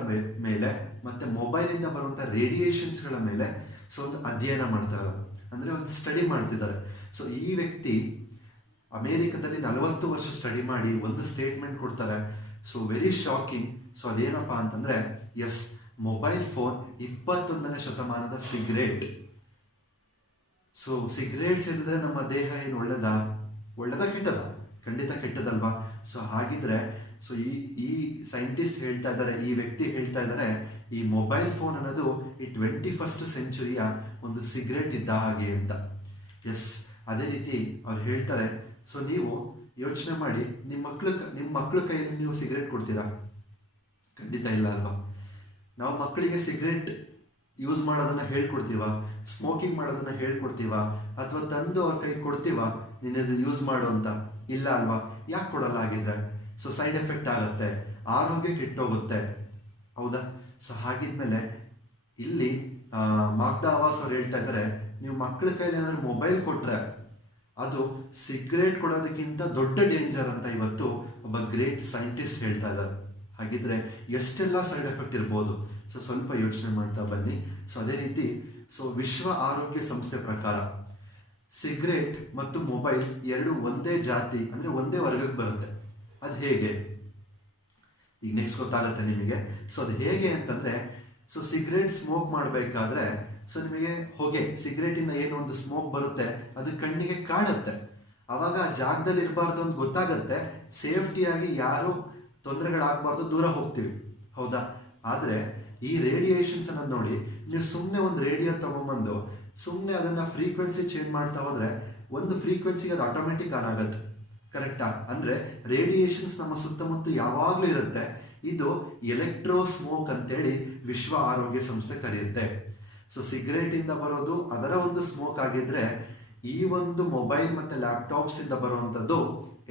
ಮೇಲೆ ಮತ್ತೆ ಮೊಬೈಲಿಂದ ಬರುವಂಥ ರೇಡಿಯೇಷನ್ಸ್ಗಳ ಮೇಲೆ ಸೊ ಒಂದು ಅಧ್ಯಯನ ಮಾಡ್ತಾ ಇದ್ದಾರೆ, ಅಂದ್ರೆ ಒಂದು ಸ್ಟಡಿ ಮಾಡ್ತಿದ್ದಾರೆ. ಸೊ ಈ ವ್ಯಕ್ತಿ ಅಮೇರಿಕದಲ್ಲಿ 40 ವರ್ಷ ಸ್ಟಡಿ ಮಾಡಿ ಒಂದು ಸ್ಟೇಟ್ಮೆಂಟ್ ಕೊಡ್ತಾರೆ. So very shocking. ಸೊ ಅದೇನಪ್ಪಾ ಅಂತಂದ್ರೆ, ಎಸ್, ಮೊಬೈಲ್ ಫೋನ್ 21ನೇ ಶತಮಾನದ ಸಿಗರೇಟ್. ಸೊ ಸಿಗರೇಟ್ ಸೇರಿದ್ರೆ ನಮ್ಮ ದೇಹ ಏನು ಒಳ್ಳೇದಾ ಕೆಟ್ಟದ? ಖಂಡಿತ ಕೆಟ್ಟದಲ್ವಾ. ಸೊ ಹಾಗಿದ್ರೆ ಸೊ ಈ ಸೈಂಟಿಸ್ಟ್ ಹೇಳ್ತಾ ಇದ್ದಾರೆ, ಈ ವ್ಯಕ್ತಿ ಹೇಳ್ತಾ ಇದ್ದಾರೆ, ಈ ಮೊಬೈಲ್ ಫೋನ್ ಅನ್ನೋದು ಈ 21st ಸೆಂಚುರಿಯ ಒಂದು ಸಿಗರೇಟ್ ಇದ್ದ ಹಾಗೆ ಅಂತ. ಎಸ್, ಅದೇ ರೀತಿ ಅವ್ರು ಹೇಳ್ತಾರೆ. ಸೊ ನೀವು ಯೋಚನೆ ಮಾಡಿ, ನಿಮ್ಮ ಮಕ್ಳ ಕೈಯಲ್ಲಿ ನೀವು ಸಿಗರೇಟ್ ಕೊಡ್ತೀರಾ? ಖಂಡಿತ ಇಲ್ಲ ಅಲ್ವಾ. ನಾವು ಮಕ್ಕಳಿಗೆ ಸಿಗರೇಟ್ ಯೂಸ್ ಮಾಡೋದನ್ನ ಹೇಳ್ಕೊಡ್ತೀವ, ಸ್ಮೋಕಿಂಗ್ ಮಾಡೋದನ್ನ ಹೇಳ್ಕೊಡ್ತೀವ, ಅಥವಾ ತಂದು ಅವ್ರ ಕೈ ಕೊಡ್ತೀವ ನೀನು ಇದನ್ನ ಯೂಸ್ ಮಾಡು ಅಂತ? ಇಲ್ಲ ಅಲ್ವಾ. ಯಾಕೆ ಕೊಡಲ್ಲ ಆಗಿದ್ರೆ? ಸೊ ಸೈಡ್ ಎಫೆಕ್ಟ್ ಆಗುತ್ತೆ, ಆರೋಗ್ಯ ಕೆಟ್ಟೋಗುತ್ತೆ, ಹೌದಾ. ಸೊ ಹಾಗಿದ್ಮೇಲೆ ಇಲ್ಲಿ ಮಾಗ್ಡಾ ಹವಾಸ್ ಅವ್ರು ಹೇಳ್ತಾ ಇದ್ದಾರೆ, ನೀವು ಮಕ್ಕಳ ಕೈಲಿ ಏನಾದ್ರು ಮೊಬೈಲ್ ಕೊಟ್ರೆ ಅದು ಸಿಗರೇಟ್ ಕೊಡೋದಕ್ಕಿಂತ ದೊಡ್ಡ ಡೇಂಜರ್ ಅಂತ ಇವತ್ತು ಒಬ್ಬ ಗ್ರೇಟ್ ಸೈಂಟಿಸ್ಟ್ ಹೇಳ್ತಾ ಇದ್ದಾರೆ. ಹಾಗಿದ್ರೆ ಎಷ್ಟೆಲ್ಲ ಸೈಡ್ ಎಫೆಕ್ಟ್ ಇರ್ಬೋದು. ಸೊ ಸ್ವಲ್ಪ ಯೋಚನೆ ಮಾಡ್ತಾ ಬನ್ನಿ. ಸೊ ಅದೇ ರೀತಿ ಸೊ ವಿಶ್ವ ಆರೋಗ್ಯ ಸಂಸ್ಥೆ ಪ್ರಕಾರ ಸಿಗರೇಟ್ ಮತ್ತು ಮೊಬೈಲ್ ಎರಡು ಒಂದೇ ಜಾತಿ, ಅಂದ್ರೆ ಒಂದೇ ವರ್ಗಕ್ಕೆ ಬರುತ್ತೆ. ಅದು ಹೇಗೆ? ಈಗ ನೆಕ್ಸ್ಟ್ ಗೊತ್ತಾಗುತ್ತೆ ನಿಮಗೆ. ಸೊ ಅದು ಹೇಗೆ ಅಂತಂದ್ರೆ, ಸೊ ಸಿಗರೇಟ್ ಸ್ಮೋಕ್ ಮಾಡಬೇಕಾದ್ರೆ ಸೊ ನಿಮಗೆ ಹೊಗೆ, ಸಿಗರೇಟ್ ಇಂದ ಏನು ಒಂದು ಸ್ಮೋಕ್ ಬರುತ್ತೆ ಅದು ಕಣ್ಣಿಗೆ ಕಾಣುತ್ತೆ. ಅವಾಗ ಆ ಜಾಗದಲ್ಲಿ ಇರಬಾರ್ದು ಅಂತ ಗೊತ್ತಾಗತ್ತೆ, ಸೇಫ್ಟಿಯಾಗಿ ಯಾರು ತೊಂದರೆಗಳಾಗಬಾರ್ದು ದೂರ ಹೋಗ್ತೀವಿ, ಹೌದಾ. ಆದ್ರೆ ಈ ರೇಡಿಯೇಷನ್ಸ್ ಅನ್ನ ನೋಡಿ, ನೀವು ಸುಮ್ಮನೆ ಒಂದು ರೇಡಿಯೋ ತಗೊಂಡ್ಬಂದು ಸುಮ್ಮನೆ ಅದನ್ನ ಫ್ರೀಕ್ವೆನ್ಸಿ ಚೇಂಜ್ ಮಾಡ್ತಾ ಹೋದ್ರೆ ಒಂದು ಫ್ರೀಕ್ವೆನ್ಸಿಗೆ ಅದು ಆಟೋಮೆಟಿಕ್ ಆನ್ ಆಗುತ್ತೆ, ಕರೆಕ್ಟಾ. ಅಂದ್ರೆ ರೇಡಿಯೇಷನ್ಸ್ ನಮ್ಮ ಸುತ್ತಮುತ್ತ ಯಾವಾಗ್ಲೂ ಇರುತ್ತೆ. ಇದು ಎಲೆಕ್ಟ್ರೋ ಸ್ಮೋಕ್ ಅಂತೇಳಿ ವಿಶ್ವ ಆರೋಗ್ಯ ಸಂಸ್ಥೆ ಕರೆಯುತ್ತೆ. ಸೊ ಸಿಗರೇಟ್ ಇಂದ ಬರೋದು ಅದರ ಒಂದು ಸ್ಮೋಕ್ ಆಗಿದ್ರೆ, ಈ ಒಂದು ಮೊಬೈಲ್ ಮತ್ತೆ ಲ್ಯಾಪ್ಟಾಪ್ಸ್ ಇಂದ ಬರುವಂತದ್ದು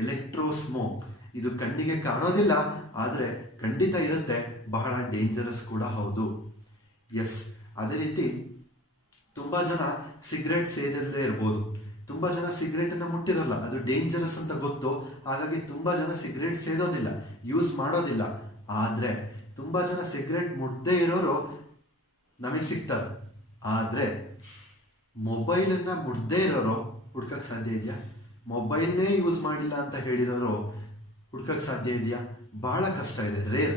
ಎಲೆಕ್ಟ್ರೋ ಸ್ಮೋಕ್. ಇದು ಕಣ್ಣಿಗೆ ಕಾಣೋದಿಲ್ಲ, ಆದ್ರೆ ಖಂಡಿತ ಇರುತ್ತೆ, ಬಹಳ ಡೇಂಜರಸ್ ಕೂಡ ಹೌದು. ಎಸ್, ಅದೇ ರೀತಿ ತುಂಬಾ ಜನ ಸಿಗರೇಟ್ ಸೇದಲ್ಲೇ ಇರ್ಬೋದು, ತುಂಬಾ ಜನ ಸಿಗರೇಟ್ ಅನ್ನ ಮುಟ್ಟಿರಲ್ಲ, ಅದು ಡೇಂಜರಸ್ ಅಂತ ಗೊತ್ತು, ಹಾಗಾಗಿ ತುಂಬಾ ಜನ ಸಿಗರೇಟ್ ಸೇದೋದಿಲ್ಲ, ಯೂಸ್ ಮಾಡೋದಿಲ್ಲ. ಆದ್ರೆ ತುಂಬಾ ಜನ ಸಿಗರೇಟ್ ಮುಟ್ಟದೇ ಇರೋರು ನಮಗೆ ಸಿಗ್ತಾರೆ. ಆದ್ರೆ ಮೊಬೈಲ್ ಅನ್ನ ಮುಟ್ಟದೇ ಇರೋರು ಹುಡ್ಕಕ್ ಸಾಧ್ಯ ಇದೆಯಾ? ಮೊಬೈಲ್ನೇ ಯೂಸ್ ಮಾಡಿಲ್ಲ ಅಂತ ಹೇಳಿರೋರು ಹುಡ್ಕಕ್ ಸಾಧ್ಯ ಇದೆಯಾ? ಬಹಳ ಕಷ್ಟ ಇದೆ, ರೇರ್.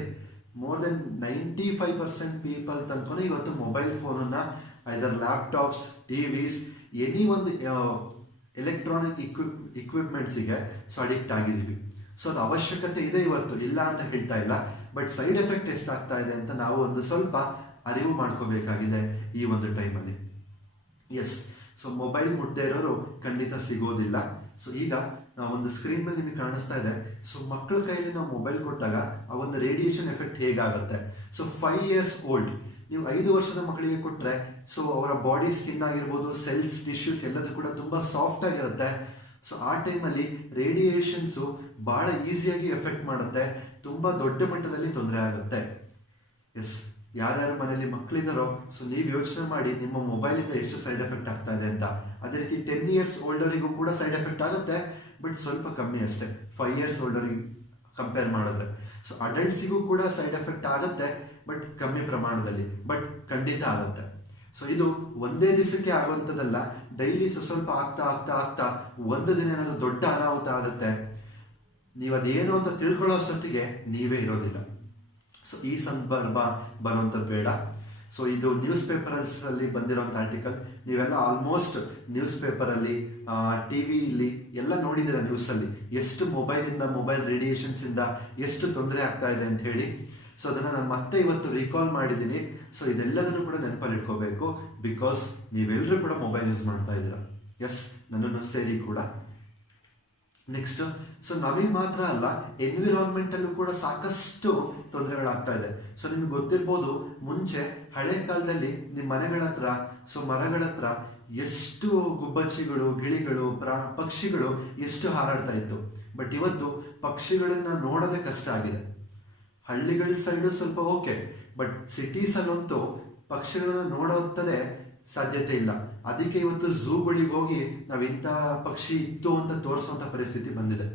ಮೋರ್ ದೆನ್ 95% ಪೀಪಲ್ ತನಕ ಇವತ್ತು ಮೊಬೈಲ್ ಫೋನನ್ನ ಐದರ್ ಲ್ಯಾಪ್ಟಾಪ್ಸ್, ಟಿವಿಸ್, ಎನಿ ಒಂದು ಎಲೆಕ್ಟ್ರಾನಿಕ್ ಇಕ್ವಿಪ್ಮೆಂಟ್ಸಿಗೆ ಸೊ ಅಡಿಕ್ಟ್ ಆಗಿದ್ದೀವಿ. ಸೊ ಅದು ಅವಶ್ಯಕತೆ ಇದೆ ಇವತ್ತು, ಇಲ್ಲ ಅಂತ ಹೇಳ್ತಾ ಇಲ್ಲ. ಬಟ್ ಸೈಡ್ ಎಫೆಕ್ಟ್ ಎಷ್ಟಾಗ್ತಾ ಇದೆ ಅಂತ ನಾವು ಒಂದು ಸ್ವಲ್ಪ ಅರಿವು ಮಾಡ್ಕೋಬೇಕಾಗಿದೆ ಈ ಒಂದು ಟೈಮಲ್ಲಿ. ಎಸ್, ಸೊ ಮೊಬೈಲ್ ಮುಟ್ಟದೇ ಇರೋರು ಖಂಡಿತ ಸಿಗೋದಿಲ್ಲ. ಸೊ ಈಗ ಒಂದು ಸ್ಕ್ರೀನ್ ಮೇಲೆ ನಿಮಗೆ ಕಾಣಿಸ್ತಾ ಇದೆ. ಸೊ ಮಕ್ಕಳ ಕೈಯಲ್ಲಿ ನಾವು ಮೊಬೈಲ್ ಕೊಟ್ಟಾಗ ಆ ಒಂದು ರೇಡಿಯೇಷನ್ ಎಫೆಕ್ಟ್ ಹೇಗಾಗುತ್ತೆ. ಸೊ 5 years ಓಲ್ಡ್ ನೀವು 5 ವರ್ಷದ ಮಕ್ಕಳಿಗೆ ಕೊಟ್ಟರೆ ಸೊ ಅವರ ಬಾಡಿ ಸ್ಕಿನ್ ಆಗಿರ್ಬೋದು, ಸೆಲ್ಸ್, ಟಿಶ್ಯೂಸ್ ಎಲ್ಲದೂ ಕೂಡ ತುಂಬ ಸಾಫ್ಟ್ ಆಗಿರುತ್ತೆ. ಸೊ ಆ ಟೈಮಲ್ಲಿ ರೇಡಿಯೇಷನ್ಸು ಭಾಳ ಈಸಿಯಾಗಿ ಎಫೆಕ್ಟ್ ಮಾಡುತ್ತೆ, ತುಂಬ ದೊಡ್ಡ ಮಟ್ಟದಲ್ಲಿ ತೊಂದರೆ ಆಗುತ್ತೆ. ಎಸ್, ಯಾರ್ಯಾರ ಮನೆಯಲ್ಲಿ ಮಕ್ಕಳಿದಾರೋ ಸೊ ನೀವು ಯೋಚನೆ ಮಾಡಿ ನಿಮ್ಮ ಮೊಬೈಲಿಂದ ಎಷ್ಟು ಸೈಡ್ ಎಫೆಕ್ಟ್ ಆಗ್ತಾ ಇದೆ ಅಂತ. ಅದೇ ರೀತಿ 10 years ಓಲ್ಡರಿಗೂ ಕೂಡ ಸೈಡ್ ಎಫೆಕ್ಟ್ ಆಗುತ್ತೆ, ಬಟ್ ಸ್ವಲ್ಪ ಕಮ್ಮಿ ಅಷ್ಟೇ 5 years ಓಲ್ಡರಿಗೆ ಕಂಪೇರ್ ಮಾಡಿದ್ರೆ. ಸೊ ಅಡಲ್ಟ್ಸಿಗೂ ಕೂಡ ಸೈಡ್ ಎಫೆಕ್ಟ್ ಆಗುತ್ತೆ, ಬಟ್ ಕಮ್ಮಿ ಪ್ರಮಾಣದಲ್ಲಿ, ಬಟ್ ಖಂಡಿತ ಆಗುತ್ತೆ. ಸೊ ಇದು ಒಂದೇ ದಿವಸಕ್ಕೆ ಆಗುವಂಥದ್ದಲ್ಲ, ಡೈಲಿ ಸ್ವಲ್ಪ ಆಗ್ತಾ ಆಗ್ತಾ ಆಗ್ತಾ ಒಂದು ದಿನ ಏನಾದರೂ ದೊಡ್ಡ ಅನಾಹುತ ಆಗುತ್ತೆ, ನೀವು ಅದೇನು ಅಂತ ತಿಳ್ಕೊಳ್ಳೋ ಅಷ್ಟೊತ್ತಿಗೆ ನೀವೇ ಇರೋದಿಲ್ಲ. ಸೊ ಈ ಸಂದರ್ಭ ಬರುವಂಥದ್ದು ಬೇಡ. ಸೊ ಇದು ನ್ಯೂಸ್ ಪೇಪರ್ಸಲ್ಲಿ ಬಂದಿರೋಂಥ ಆರ್ಟಿಕಲ್. ನೀವೆಲ್ಲ ಆಲ್ಮೋಸ್ಟ್ ನ್ಯೂಸ್ ಪೇಪರಲ್ಲಿ, ಟಿವಿಲಿ ಎಲ್ಲ ನೋಡಿದ್ದೀರ ನ್ಯೂಸಲ್ಲಿ ಎಷ್ಟು ಮೊಬೈಲ್ ರೇಡಿಯೇಷನ್ಸಿಂದ ಎಷ್ಟು ತೊಂದರೆ ಆಗ್ತಾ ಇದೆ ಅಂತ ಹೇಳಿ. ಸೊ ಅದನ್ನು ನಾನು ಮತ್ತೆ ಇವತ್ತು ರೀಕಾಲ್ ಮಾಡಿದ್ದೀನಿ. ಸೊ ಇದೆಲ್ಲದನ್ನು ಕೂಡ ನೆನಪಲ್ಲಿ ಇಟ್ಕೋಬೇಕು, ಬಿಕಾಸ್ ನೀವೆಲ್ಲರೂ ಕೂಡ ಮೊಬೈಲ್ ಯೂಸ್ ಮಾಡ್ತಾ ಇದ್ದೀರಾ. ಎಸ್, ನನ್ನನ್ನು ಸೇರಿ ಕೂಡ. ನೆಕ್ಸ್ಟ್, ಸೊ ನಮಗೆ ಮಾತ್ರ ಅಲ್ಲ, ಎನ್ವಿರಾನ್ಮೆಂಟಲ್ಲೂ ಕೂಡ ಸಾಕಷ್ಟು ತೊಂದರೆಗಳಾಗ್ತಾ ಇದೆ. ಸೊ ನಿಮ್ಗೆ ಗೊತ್ತಿರ್ಬೋದು, ಮುಂಚೆ ಹಳೆ ಕಾಲದಲ್ಲಿ ನಿಮ್ಮ ಮನೆಗಳ ಹತ್ರ, ಸೊ ಮರಗಳ ಹತ್ರ ಎಷ್ಟು ಗುಬ್ಬಚ್ಚಿಗಳು, ಗಿಳಿಗಳು, ಪಕ್ಷಿಗಳು ಎಷ್ಟು ಹಾರಾಡ್ತಾ ಇತ್ತು. ಬಟ್ ಇವತ್ತು ಪಕ್ಷಿಗಳನ್ನ ನೋಡೋದೇ ಕಷ್ಟ ಆಗಿದೆ. ಹಳ್ಳಿಗಳ ಸೈಡು ಸ್ವಲ್ಪ ಓಕೆ, ಬಟ್ ಸಿಟೀಸಲ್ಲಂತೂ ಪಕ್ಷಿಗಳನ್ನ ನೋಡೋದೇ ಸಾಧ್ಯತೆ ಇಲ್ಲ. ಅದಕ್ಕೆ ಇವತ್ತು ಝೂಗಳಿಗೆ ಹೋಗಿ ನಾವು ಇಂಥ ಪಕ್ಷಿ ಇತ್ತು ಅಂತ ತೋರಿಸುವಂಥ ಪರಿಸ್ಥಿತಿ ಬಂದಿದೆ.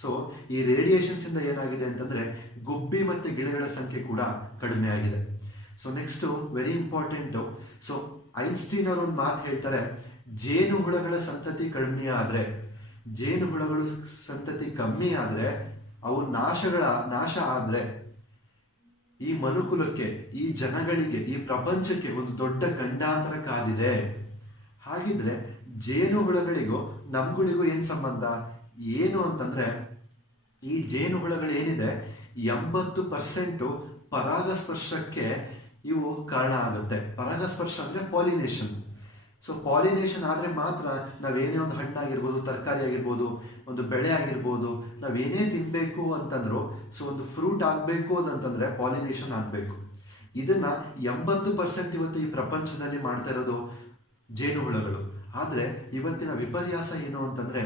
ಸೊ ಈ ರೇಡಿಯೇಷನ್ಸ್ ಇಂದ ಏನಾಗಿದೆ ಅಂತಂದ್ರೆ ಗುಬ್ಬಿ ಮತ್ತೆ ಗಿಳಿಗಳ ಸಂಖ್ಯೆ ಕೂಡ ಕಡಿಮೆ ಆಗಿದೆ. So next very important, so Einstein ಅವರು ಒಂದು ಮಾತು ಹೇಳ್ತಾರೆ, ಜೇನುಹುಳಗಳ ಸಂತತಿ ಜೇನುಹುಳಗಳು ಸಂತತಿ ಕಮ್ಮಿ ಆದ್ರೆ, ಅವು ನಾಶ ಆದ್ರೆ ಈ ಮನುಕುಲಕ್ಕೆ, ಈ ಜನಗಳಿಗೆ, ಈ ಪ್ರಪಂಚಕ್ಕೆ ಒಂದು ದೊಡ್ಡ ಗಂಡಾಂತರ ಕಾದಿದೆ. ಹಾಗಿದ್ರೆ ಜೇನುಹುಳಗಳಿಗೂ ನಮ್ಗಳಿಗೂ ಏನ್ ಸಂಬಂಧ? ಏನು ಅಂತಂದ್ರೆ, ಈ ಜೇನುಹುಳಗಳು ಏನಿದೆ 80% ಪರಾಗಸ್ಪರ್ಶಕ್ಕೆ ಇವು ಕಾರಣ ಆಗುತ್ತೆ. ಪರಾಗಸ್ಪರ್ಶ ಅಂದ್ರೆ ಪಾಲಿನೇಷನ್. ಸೊ ಪಾಲಿನೇಷನ್ ಆದ್ರೆ ಮಾತ್ರ ನಾವೇನೇ ಒಂದು ಹಣ್ಣಾಗಿರ್ಬೋದು, ತರಕಾರಿ ಆಗಿರ್ಬೋದು, ಒಂದು ಬೆಳೆ ಆಗಿರ್ಬೋದು, ನಾವೇನೇ ತಿನ್ಬೇಕು ಅಂತಂದ್ರು, ಸೊ ಒಂದು ಫ್ರೂಟ್ ಆಗ್ಬೇಕು ಅಂತಂದ್ರೆ ಪಾಲಿನೇಷನ್ ಆಗ್ಬೇಕು. ಇದನ್ನ 80% ಇವತ್ತು ಈ ಪ್ರಪಂಚದಲ್ಲಿ ಮಾಡ್ತಾ ಇರೋದು ಜೇನುಹುಳಗಳು. ಆದ್ರೆ ಇವತ್ತಿನ ವಿಪರ್ಯಾಸ ಏನು ಅಂತಂದ್ರೆ,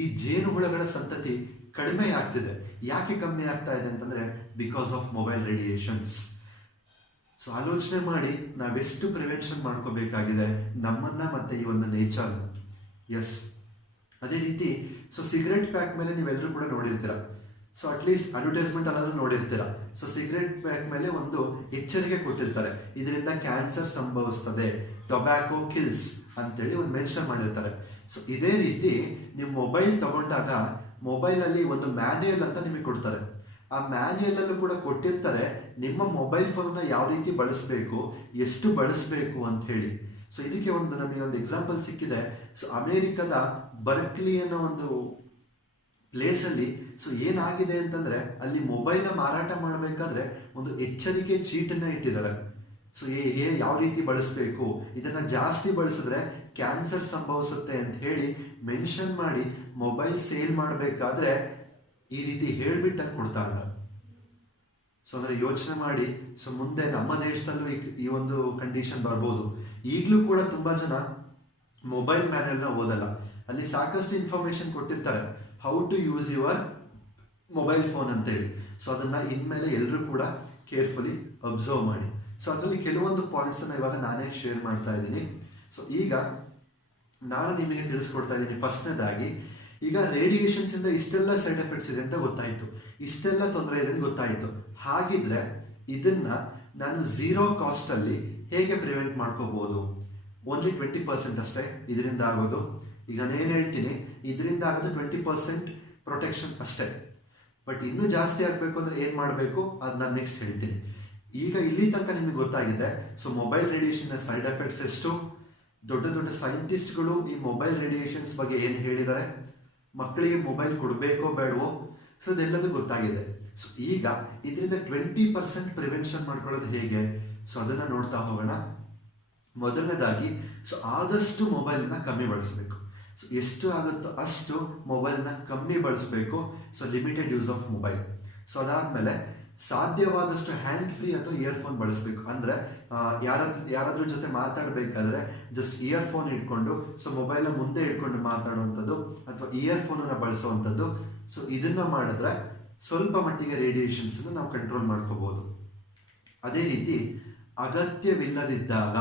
ಈ ಜೇನುಹುಳಗಳ ಸಂತತಿ ಕಡಿಮೆ ಆಗ್ತಿದೆ. ಯಾಕೆ ಕಮ್ಮಿ ಆಗ್ತಾ ಇದೆ ಅಂತಂದ್ರೆ, because of mobile radiations. So ಆಲೋಚನೆ ಮಾಡಿ ನಾವೆಷ್ಟು ಪ್ರಿವೆನ್ಷನ್ ಮಾಡ್ಕೋಬೇಕಾಗಿದೆ ನಮ್ಮನ್ನ ಮತ್ತೆ ಈ ಒಂದು ನೇಚರ್. ಎಸ್, ಅದೇ ರೀತಿ ಸೊ ಸಿಗರೆಟ್ ಪ್ಯಾಕ್ ಮೇಲೆ ನೀವೆಲ್ಲರೂ ಕೂಡ ನೋಡಿರ್ತೀರ. ಸೊ ಅಟ್ಲೀಸ್ಟ್ ಅಡ್ವರ್ಟೈಸ್ಮೆಂಟ್ ಅಲ್ಲಾದ್ರೂ ನೋಡಿರ್ತೀರ. ಸೊ ಸಿಗರೆಟ್ ಪ್ಯಾಕ್ ಮೇಲೆ ಒಂದು ಎಚ್ಚರಿಕೆ ಕೊಟ್ಟಿರ್ತಾರೆ, ಇದರಿಂದ ಕ್ಯಾನ್ಸರ್ ಸಂಭವಿಸ್ತದೆ, ಟೊಬ್ಯಾಕೋ ಕಿಲ್ಸ್ ಅಂತೇಳಿ ಒಂದು ಮೆನ್ಷನ್ ಮಾಡಿರ್ತಾರೆ. ಸೊ ಇದೇ ರೀತಿ ನೀವು ಮೊಬೈಲ್ ತಗೊಂಡಾಗ ಮೊಬೈಲ್ ಅಲ್ಲಿ ಒಂದು ಮ್ಯಾನ್ಯುಯಲ್ ಅಂತ ನಿಮಗೆ ಕೊಡ್ತಾರೆ. ಆ ಮ್ಯಾನ್ಯುಯಲ್ ಅಲ್ಲೂ ಕೂಡ ಕೊಟ್ಟಿರ್ತಾರೆ ನಿಮ್ಮ ಮೊಬೈಲ್ ಫೋನ್ನ ಯಾವ ರೀತಿ ಬಳಸಬೇಕು, ಎಷ್ಟು ಬಳಸಬೇಕು ಅಂತ ಹೇಳಿ. ಸೊ ಇದಕ್ಕೆ ನಮಗೆ ಒಂದು ಎಕ್ಸಾಂಪಲ್ ಸಿಕ್ಕಿದೆ. ಸೊ ಅಮೆರಿಕದ ಬರ್ಕ್ಲಿ ಅನ್ನೋ ಒಂದು ಪ್ಲೇಸ್ ಅಲ್ಲಿ ಸೊ ಏನಾಗಿದೆ ಅಂತಂದ್ರೆ, ಅಲ್ಲಿ ಮೊಬೈಲ್ ಮಾರಾಟ ಮಾಡಬೇಕಾದ್ರೆ ಒಂದು ಎಚ್ಚರಿಕೆ ಚೀಟನ್ನ ಇಟ್ಟಿದ್ದಾರೆ. ಸೊ ಯಾವ ರೀತಿ ಬಳಸಬೇಕು, ಇದನ್ನ ಜಾಸ್ತಿ ಬಳಸಿದ್ರೆ ಕ್ಯಾನ್ಸರ್ ಸಂಭವಿಸುತ್ತೆ ಅಂತ ಹೇಳಿ ಮೆನ್ಷನ್ ಮಾಡಿ ಮೊಬೈಲ್ ಸೇಲ್ ಮಾಡಬೇಕಾದ್ರೆ ಈ ರೀತಿ ಹೇಳ್ಬಿಟ್ಟು ಕೊಡ್ತಾ ಇದ್ದಾರೆ. ಸೊ ಅಂದ್ರೆ ಯೋಚನೆ ಮಾಡಿ. ಸೊ ಮುಂದೆ ನಮ್ಮ ದೇಶದಲ್ಲೂ ಈ ಒಂದು ಕಂಡೀಷನ್ ಬರ್ಬೋದು. ಈಗಲೂ ಕೂಡ ತುಂಬಾ ಜನ ಮೊಬೈಲ್ ಮ್ಯಾನ್ಯಲ್ನ ಓದಲ್ಲ. ಅಲ್ಲಿ ಸಾಕಷ್ಟು ಇನ್ಫಾರ್ಮೇಶನ್ ಕೊಟ್ಟಿರ್ತಾರೆ, how to use your mobile phone ಅಂತೇಳಿ. ಸೊ ಅದನ್ನ ಇನ್ಮೇಲೆ ಎಲ್ಲರೂ ಕೂಡ ಕೇರ್ಫುಲಿ ಅಬ್ಸರ್ವ್ ಮಾಡಿ. ಸೊ ಅದರಲ್ಲಿ ಕೆಲವೊಂದು ಪಾಯಿಂಟ್ಸ್ ಅನ್ನ ಇವಾಗ ನಾನೇ ಶೇರ್ ಮಾಡ್ತಾ ಇದ್ದೀನಿ. ಸೊ ಈಗ ನಾನು ನಿಮಗೆ ತಿಳಿಸ್ಕೊಡ್ತಾ ಇದ್ದೀನಿ. ಫಸ್ಟ್ನೇದಾಗಿ, ಈಗ ರೇಡಿಯೇಷನ್ಸ್ ಇಂದ ಇಷ್ಟೆಲ್ಲ ಸೈಡ್ ಎಫೆಕ್ಟ್ಸ್ ಇದೆ ಅಂತ ಗೊತ್ತಾಯ್ತು, ಇಷ್ಟೆಲ್ಲ ತೊಂದರೆ ಇದೆ ಅಂತ ಗೊತ್ತಾಯ್ತು. ಹಾಗಿದ್ರೆ ಇದನ್ನ ನಾನು 0 ಕಾಸ್ಟ್ ಅಲ್ಲಿ ಹೇಗೆ ಪ್ರಿವೆಂಟ್ ಮಾಡ್ಕೋಬಹುದು? ಓನ್ಲಿ 20% ಅಷ್ಟೇ ಇದರಿಂದ ಆಗೋದು. ಈಗ ನಾನು ಏನ್ ಹೇಳ್ತೀನಿ, ಇದರಿಂದ ಆಗೋದು 20% ಪ್ರೊಟೆಕ್ಷನ್ ಅಷ್ಟೇ. ಬಟ್ ಇನ್ನೂ ಜಾಸ್ತಿ ಆಗ್ಬೇಕು ಅಂದ್ರೆ ಏನ್ ಮಾಡಬೇಕು ಅದು ನಾನು ನೆಕ್ಸ್ಟ್ ಹೇಳ್ತೀನಿ. ಈಗ ಇಲ್ಲಿ ತನಕ ನಿಮಗೆ ಗೊತ್ತಾಗಿದೆ so mobile radiation side effects ಎಷ್ಟು, ದೊಡ್ಡ ದೊಡ್ಡ ಸೈಂಟಿಸ್ಟ್ಗಳು ಈ ಮೊಬೈಲ್ ರೇಡಿಯೇಷನ್ಸ್ ಬಗ್ಗೆ ಏನು ಹೇಳಿದ್ದಾರೆ, ಮಕ್ಕಳಿಗೆ ಮೊಬೈಲ್ ಕೊಡಬೇಕೋ ಬೇಡವೋ, ಸೊ ಇದೆಲ್ಲದೂ ಗೊತ್ತಾಗಿದೆ. ಸೊ ಈಗ ಇದರಿಂದ 20% ಪ್ರಿವೆನ್ಷನ್ ಮಾಡ್ಕೊಳ್ಳೋದು ಹೇಗೆ, ಸೊ ಅದನ್ನ ನೋಡ್ತಾ ಹೋಗೋಣ. ಮೊದಲನೇದಾಗಿ, ಸೊ ಆದಷ್ಟು ಮೊಬೈಲ್ನ ಕಮ್ಮಿ ಬಳಸಬೇಕು. ಸೊ ಎಷ್ಟು ಆಗುತ್ತೋ ಅಷ್ಟು ಮೊಬೈಲ್ನ ಕಮ್ಮಿ ಬಳಸಬೇಕು. So limited use of mobile. So ಅದಾದ್ಮೇಲೆ ಸಾಧ್ಯವಾದಷ್ಟು ಹ್ಯಾಂಡ್ ಫ್ರೀ ಅಥವಾ ಇಯರ್ಫೋನ್ ಬಳಸಬೇಕು. ಅಂದರೆ ಯಾರಾದ್ರೂ ಜೊತೆ ಮಾತಾಡಬೇಕಾದ್ರೆ ಜಸ್ಟ್ ಇಯರ್ಫೋನ್ ಇಟ್ಕೊಂಡು ಸೊ ಮೊಬೈಲ್ ಮುಂದೆ ಇಟ್ಕೊಂಡು ಮಾತಾಡುವಂಥದ್ದು ಅಥವಾ ಇಯರ್ಫೋನನ್ನು ಬಳಸುವಂಥದ್ದು. ಸೊ ಇದನ್ನ ಮಾಡಿದ್ರೆ ಸ್ವಲ್ಪ ಮಟ್ಟಿಗೆ ರೇಡಿಯೇಷನ್ಸ್ ನಾವು ಕಂಟ್ರೋಲ್ ಮಾಡ್ಕೋಬಹುದು. ಅದೇ ರೀತಿ ಅಗತ್ಯವಿಲ್ಲದಿದ್ದಾಗ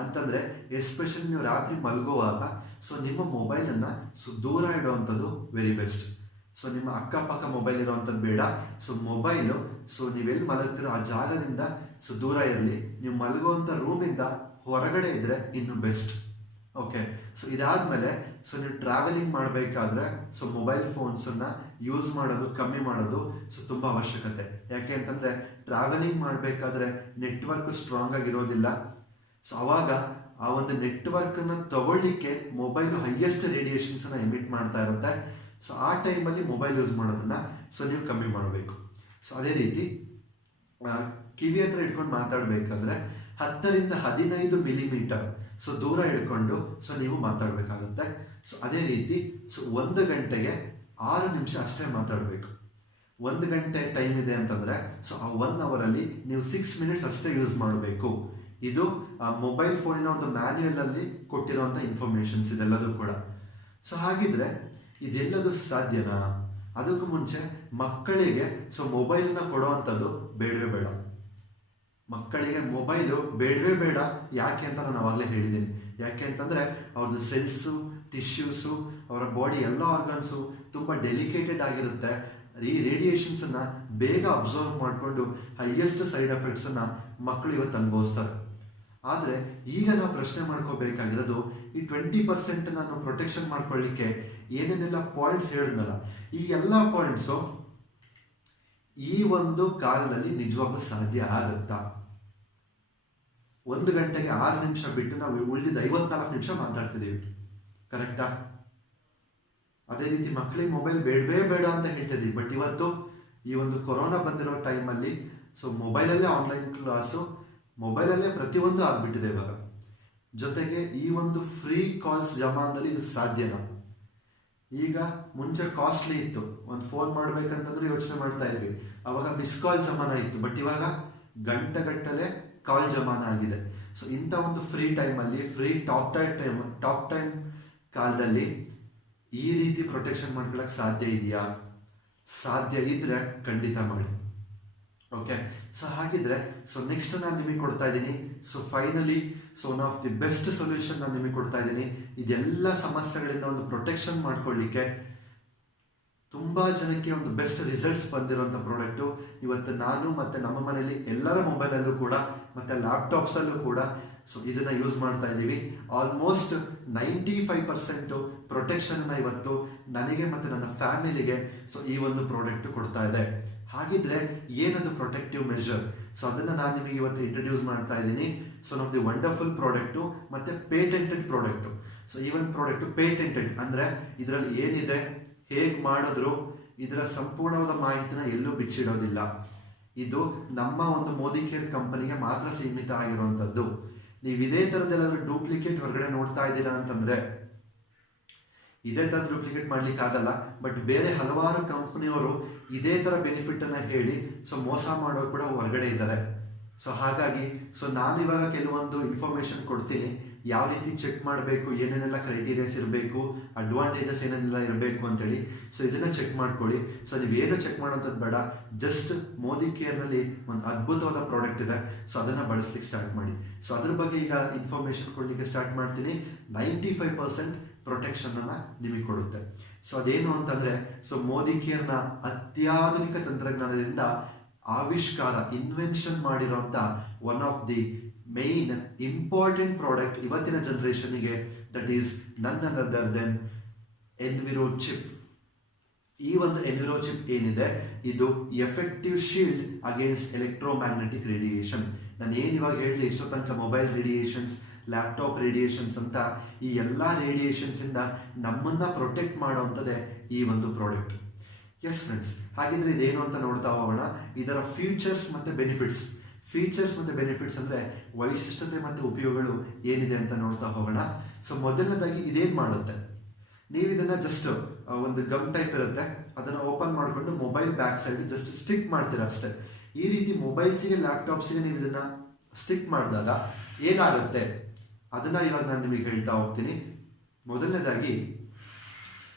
ಅಂತಂದ್ರೆ ಎಸ್ಪೆಷಲಿ ನೀವು ರಾತ್ರಿ ಮಲಗುವಾಗ ಸೊ ನಿಮ್ಮ ಮೊಬೈಲನ್ನು ಸೊ ದೂರ ಇಡುವಂಥದ್ದು ವೆರಿ ಬೆಸ್ಟ್. ಸೊ ನಿಮ್ಮ ಅಕ್ಕಪಕ್ಕ ಮೊಬೈಲ್ ಇರುವಂಥದ್ದು ಬೇಡ. ಸೊ ಮೊಬೈಲು ಸೊ ನೀವೆಲ್ಲಿ ಮಲಗ್ತಿರೋ ಆ ಜಾಗದಿಂದ ಸೊ ದೂರ ಇರಲಿ. ನೀವು ಮಲಗುವಂಥ ರೂಮಿಂದ ಹೊರಗಡೆ ಇದ್ರೆ ಇನ್ನು ಬೆಸ್ಟ್. ಓಕೆ, ಸೊ ಇದಾದ್ಮೇಲೆ ಸೊ ನೀವು ಟ್ರಾವೆಲಿಂಗ್ ಮಾಡಬೇಕಾದ್ರೆ ಸೊ ಮೊಬೈಲ್ ಫೋನ್ಸನ್ನು ಯೂಸ್ ಮಾಡೋದು ಕಮ್ಮಿ ಮಾಡೋದು ಸೊ ತುಂಬ ಅವಶ್ಯಕತೆ. ಯಾಕೆ ಅಂತಂದರೆ ಟ್ರಾವೆಲಿಂಗ್ ಮಾಡಬೇಕಾದ್ರೆ ನೆಟ್ವರ್ಕ್ ಸ್ಟ್ರಾಂಗ್ ಆಗಿರೋದಿಲ್ಲ. ಸೊ ಅವಾಗ ಆ ಒಂದು ನೆಟ್ವರ್ಕನ್ನು ತಗೊಳ್ಳಿಕ್ಕೆ ಮೊಬೈಲು ಹೈಯೆಸ್ಟ್ ರೇಡಿಯೇಷನ್ಸನ್ನು ಎಮಿಟ್ ಮಾಡ್ತಾ ಇರುತ್ತೆ. ಸೊ ಆ ಟೈಮಲ್ಲಿ ಮೊಬೈಲ್ ಯೂಸ್ ಮಾಡೋದನ್ನು ಸೊ ನೀವು ಕಮ್ಮಿ ಮಾಡಬೇಕು. ಸೊ ಅದೇ ರೀತಿ ಕಿವಿ ಹತ್ರ ಇಟ್ಕೊಂಡು ಮಾತಾಡಬೇಕಾದ್ರೆ 10ರಿಂದ 15 ಮಿಲಿಮೀಟರ್ ಸೊ ದೂರ ಇಟ್ಕೊಂಡು ಸೊ ನೀವು ಮಾತಾಡಬೇಕಾಗುತ್ತೆ. ಸೊ ಅದೇ ರೀತಿ ಸೊ 1 ಗಂಟೆಗೆ 6 ನಿಮಿಷ ಅಷ್ಟೇ ಮಾತಾಡಬೇಕು. 1 ಗಂಟೆ ಟೈಮ್ ಇದೆ ಅಂತಂದರೆ ಸೊ ಆ 1 ಅವರಲ್ಲಿ ನೀವು 6 ಮಿನಿಟ್ಸ್ ಅಷ್ಟೇ ಯೂಸ್ ಮಾಡಬೇಕು. ಇದು ಮೊಬೈಲ್ ಫೋನಿನ ಒಂದು ಮ್ಯಾನ್ಯುಯಲ್ ಅಲ್ಲಿ ಕೊಟ್ಟಿರುವಂಥ ಇನ್ಫಾರ್ಮೇಶನ್ಸ್ ಇದೆಲ್ಲದೂ ಕೂಡ. ಸೊ ಹಾಗಿದ್ರೆ ಇದೆಲ್ಲದು ಸಾಧ್ಯನಾ? ಅದಕ್ಕೂ ಮುಂಚೆ ಮಕ್ಕಳಿಗೆ ಸೊ ಮೊಬೈಲನ್ನ ಕೊಡುವಂಥದ್ದು ಬೇಡವೇ ಬೇಡ. ಮಕ್ಕಳಿಗೆ ಮೊಬೈಲು ಬೇಡವೇ ಬೇಡ. ಯಾಕೆ ಅಂತ ನಾನು ಅವಾಗಲೇ ಹೇಳಿದ್ದೀನಿ. ಯಾಕೆ ಅಂತಂದರೆ ಅವ್ರದ್ದು ಸೆಲ್ಸು, ಟಿಶ್ಯೂಸು, ಅವರ ಬಾಡಿ ಎಲ್ಲ ಆರ್ಗನ್ಸು ತುಂಬ ಡೆಲಿಕೇಟೆಡ್ ಆಗಿರುತ್ತೆ. ಈ ರೇಡಿಯೇಷನ್ಸನ್ನು ಬೇಗ ಅಬ್ಸರ್ವ್ ಮಾಡಿಕೊಂಡು ಹೈಯೆಸ್ಟ್ ಸೈಡ್ ಎಫೆಕ್ಟ್ಸನ್ನು ಮಕ್ಕಳು ಇವತ್ತು ಅನುಭವಿಸ್ತಾರೆ. ಆದರೆ ಈಗ ನಾವು ಪ್ರಶ್ನೆ ಮಾಡ್ಕೋಬೇಕಾಗಿರೋದು ಈ 20% ನಾನು ಪ್ರೊಟೆಕ್ಷನ್ ಮಾಡ್ಕೊಳ್ಳಿಕ್ಕೆ ಏನೇನೆಲ್ಲ ಪಾಯಿಂಟ್ಸ್ ಹೇಳಿದ್ನಲ್ಲ, ಈ ಎಲ್ಲ ಪಾಯಿಂಟ್ಸು ಈ ಒಂದು ಕಾಲದಲ್ಲಿ ನಿಜವಾಗ್ಲೂ ಸಾಧ್ಯ ಆಗುತ್ತಾ? 1 ಗಂಟೆಗೆ 6 ನಿಮಿಷ ಬಿಟ್ಟು ನಾವು ಉಳಿದಿದ್ದ 54 ನಿಮಿಷ ಮಾತಾಡ್ತಿದ್ದೀವಿ, ಕರೆಕ್ಟಾ? ಅದೇ ರೀತಿ ಮಕ್ಕಳಿಗೆ ಮೊಬೈಲ್ ಬೇಡವೇ ಬೇಡ ಅಂತ ಹೇಳ್ತಿದ್ದೀವಿ. ಬಟ್ ಇವತ್ತು ಈ ಒಂದು ಕೊರೋನಾ ಬಂದಿರೋ ಟೈಮಲ್ಲಿ ಸೊ ಮೊಬೈಲಲ್ಲೇ ಆನ್ಲೈನ್ ಕ್ಲಾಸು, ಮೊಬೈಲಲ್ಲೇ ಪ್ರತಿಯೊಂದು ಆಗ್ಬಿಟ್ಟಿದೆ ಇವಾಗ. ಜೊತೆಗೆ ಈ ಒಂದು ಫ್ರೀ ಕಾಲ್ಸ್ ಜಮಾನದಲ್ಲಿ ಇದು ಸಾಧ್ಯನಾ? ಈಗ ಮುಂಚೆ ಕಾಸ್ಟ್ಲಿ ಇತ್ತು, ಒಂದು ಫೋನ್ ಮಾಡ್ಬೇಕಂತಂದ್ರೆ ಯೋಚನೆ ಮಾಡ್ತಾ ಇದ್ವಿ. ಅವಾಗ ಮಿಸ್ ಕಾಲ್ ಜಮಾನ ಇತ್ತು. ಬಟ್ ಇವಾಗ ಗಂಟೆಗಟ್ಟಲೆ ಕಾಲ್ ಜಮಾನ ಆಗಿದೆ. ಸೊ ಇಂಥ ಒಂದು ಫ್ರೀ ಟೈಮಲ್ಲಿ, ಫ್ರೀ ಟಾಕ್ ಟೈಮ್ ಕಾಲದಲ್ಲಿ ಈ ರೀತಿ ಪ್ರೊಟೆಕ್ಷನ್ ಮಾಡ್ಕೊಳಕ್ ಸಾಧ್ಯ ಇದೆಯಾ? ಸಾಧ್ಯ ಇದ್ರೆ ಖಂಡಿತ ಮಾಡಿ. ಓಕೆ, ಸೊ ಹಾಗಿದ್ರೆ ಸೊ ನೆಕ್ಸ್ಟ್ ನಾನು ನಿಮಗೆ ಕೊಡ್ತಾ ಇದ್ದೀನಿ. So finally so one of the best solution ನಾನು ನಿಮಗೆ ಕೊಡ್ತಾ ಇದ್ದೀನಿ. ಇದೆಲ್ಲ ಸಮಸ್ಯೆಗಳಿಂದ ಒಂದು ಪ್ರೊಟೆಕ್ಷನ್ ಮಾಡ್ಕೊಳ್ಳಿಕ್ಕೆ ತುಂಬಾ ಜನಕ್ಕೆ ಒಂದು ಬೆಸ್ಟ್ ರಿಸಲ್ಟ್ಸ್ ಬಂದಿರುವಂಥ ಪ್ರಾಡಕ್ಟು ಇವತ್ತು ನಾನು ಮತ್ತೆ ನಮ್ಮ ಮನೆಯಲ್ಲಿ ಎಲ್ಲರ ಮೊಬೈಲಲ್ಲೂ ಕೂಡ ಮತ್ತೆ ಲ್ಯಾಪ್ಟಾಪ್ಸಲ್ಲೂ ಕೂಡ ಸೊ ಇದನ್ನ ಯೂಸ್ ಮಾಡ್ತಾ ಇದ್ದೀವಿ. ಆಲ್ಮೋಸ್ಟ್ 95% ಪ್ರೊಟೆಕ್ಷನ್ ಇವತ್ತು ನನಗೆ ಮತ್ತೆ ನನ್ನ ಫ್ಯಾಮಿಲಿಗೆ ಸೊ ಈ ಒಂದು ಪ್ರಾಡಕ್ಟ್ ಕೊಡ್ತಾ ಇದೆ. ಹಾಗಿದ್ರೆ ಏನದು ಪ್ರೊಟೆಕ್ಟಿವ್ ಮೆಷರ್? ಸೊ ಅದನ್ನ ನಾನು ನಿಮಗೆ ಇವತ್ತು ಇಂಟ್ರೊಡ್ಯೂಸ್ ಮಾಡ್ತಾ ಇದ್ದೀನಿ. So one of the wonderful product ಮತ್ತೆ ಪೇಟೆಂಟೆಡ್ ಪ್ರಾಡಕ್ಟು. ಸೊ ಈ ಒಂದು ಪ್ರಾಡಕ್ಟ್ ಪೇಟೆಂಟೆಡ್ ಅಂದ್ರೆ ಇದರಲ್ಲಿ ಏನಿದೆ, ಹೇಗೆ ಮಾಡಿದ್ರು, ಇದರ ಸಂಪೂರ್ಣವಾದ ಮಾಹಿತಿನ ಎಲ್ಲೂ ಬಿಚ್ಚಿಡೋದಿಲ್ಲ. ಇದು ನಮ್ಮ ಒಂದು ಮೋದಿ ಕೇರ್ ಕಂಪನಿಗೆ ಮಾತ್ರ ಸೀಮಿತ ಆಗಿರುವಂಥದ್ದು. ನೀವು ಇದೇ ಥರದ್ದೆಲ್ಲಾದ್ರೂ ಡೂಪ್ಲಿಕೇಟ್ ಹೊರಗಡೆ ನೋಡ್ತಾ ಇದ್ದೀರಾ ಅಂತಂದ್ರೆ ಇದೇ ಥರ ಡೂಪ್ಲಿಕೇಟ್ ಮಾಡ್ಲಿಕ್ಕೆ ಆಗಲ್ಲ. ಬಟ್ ಬೇರೆ ಹಲವಾರು ಕಂಪನಿಯವರು ಇದೇ ಥರ ಬೆನಿಫಿಟ್ ಅನ್ನ ಹೇಳಿ ಸೊ ಮೋಸ ಮಾಡೋರು ಕೂಡ ಹೊರಗಡೆ ಇದ್ದಾರೆ. ಸೊ ಹಾಗಾಗಿ ಸೊ ನಾನು ಇವಾಗ ಕೆಲವೊಂದು ಇನ್ಫಾರ್ಮೇಶನ್ ಕೊಡ್ತೀನಿ, ಯಾವ ರೀತಿ ಚೆಕ್ ಮಾಡಬೇಕು, ಏನೇನೆಲ್ಲ ಕ್ರೈಟೀರಿಯಾಸ್ ಇರಬೇಕು, ಅಡ್ವಾಂಟೇಜಸ್ ಏನೇನೆಲ್ಲ ಇರಬೇಕು ಅಂತೇಳಿ. ಸೊ ಇದನ್ನ ಚೆಕ್ ಮಾಡ್ಕೊಳ್ಳಿ. ಸೊ ನೀವೇನು ಚೆಕ್ ಮಾಡೋಂಥದ್ದು ಬೇಡ, ಜಸ್ಟ್ ಮೋದಿ ಕೇರ್ನಲ್ಲಿ ಒಂದು ಅದ್ಭುತವಾದ ಪ್ರಾಡಕ್ಟ್ ಇದೆ. ಸೊ ಅದನ್ನ ಬಳಸ್ಲಿಕ್ಕೆ ಸ್ಟಾರ್ಟ್ ಮಾಡಿ. ಸೊ ಅದ್ರ ಬಗ್ಗೆ ಈಗ ಇನ್ಫಾರ್ಮೇಶನ್ ಕೊಡ್ಲಿಕ್ಕೆ ಸ್ಟಾರ್ಟ್ ಮಾಡ್ತೀನಿ. 95% ಪ್ರೊಟೆಕ್ಷನ್ ಅನ್ನ ನಿಮಗೆ ಕೊಡುತ್ತೆ. ಸೊ ಅದೇನು ಅಂತಂದ್ರೆ ಸೊ ಮೋದಿ ಕೇರ್ನ ಅತ್ಯಾಧುನಿಕ ತಂತ್ರಜ್ಞಾನದಿಂದ ಆವಿಷ್ಕಾರ, ಇನ್ವೆನ್ಷನ್ ಮಾಡಿರುವಂತ one of the main important product ಇವತ್ತಿನ ಜನರೇಷನ್ಗೆ, that is none other than enviro chip. ಈ ಒಂದು ಎನ್ವಿರೋ ಚಿಪ್ ಏನಿದೆ, ಇದು effective shield against electromagnetic radiation. ನಾನು ಏನು ಇವಾಗ ಹೇಳಿ ಇಷ್ಟೋ ತನಕ ಮೊಬೈಲ್ ರೇಡಿಯೇಷನ್ಸ್, ಲ್ಯಾಪ್ಟಾಪ್ ರೇಡಿಯೇಷನ್ಸ್ ಅಂತ ಈ ಎಲ್ಲ ರೇಡಿಯೇಷನ್ಸ್ ಇಂದ ನಮ್ಮನ್ನ ಪ್ರೊಟೆಕ್ಟ್ ಮಾಡುವಂಥದ್ದೇ ಈ ಒಂದು ಪ್ರಾಡಕ್ಟ್. ಎಸ್ ಫ್ರೆಂಡ್ಸ್, ಹಾಗಿದ್ರೆ ಇದೇನು ಅಂತ ನೋಡ್ತಾ ಹೋಗೋಣ. ಇದರ ಫೀಚರ್ಸ್ ಮತ್ತೆ ಬೆನಿಫಿಟ್ಸ್. ಫೀಚರ್ಸ್ ಮತ್ತೆ ಬೆನಿಫಿಟ್ಸ್ ಅಂದ್ರೆ ವೈಶಿಷ್ಟ್ಯತೆ ಮತ್ತೆ ಉಪಯೋಗಗಳು ಏನಿದೆ ಅಂತ ನೋಡ್ತಾ ಹೋಗೋಣ. ಸೊ ಮೊದಲನೇದಾಗಿ ಇದೇನ್ ಮಾಡುತ್ತೆ? ನೀವು ಇದನ್ನ ಜಸ್ಟ್ ಒಂದು ಗಮ್ ಟೈಪ್ ಇರುತ್ತೆ, ಅದನ್ನ ಓಪನ್ ಮಾಡಿಕೊಂಡು mobile back side just stick ಮಾಡ್ತೀರಾ ಅಷ್ಟೇ. ಈ ರೀತಿ ಮೊಬೈಲ್ಸಿಗೆ ಲ್ಯಾಪ್ಟಾಪ್ಸಿಗೆ ನೀವು ಇದನ್ನ ಸ್ಟಿಕ್ ಮಾಡಿದಾಗ ಏನಾಗುತ್ತೆ ಅದನ್ನ ಇವಾಗ ನಾನು ನಿಮಗೆ ಹೇಳ್ತಾ ಹೋಗ್ತೀನಿ. ಮೊದಲನೇದಾಗಿ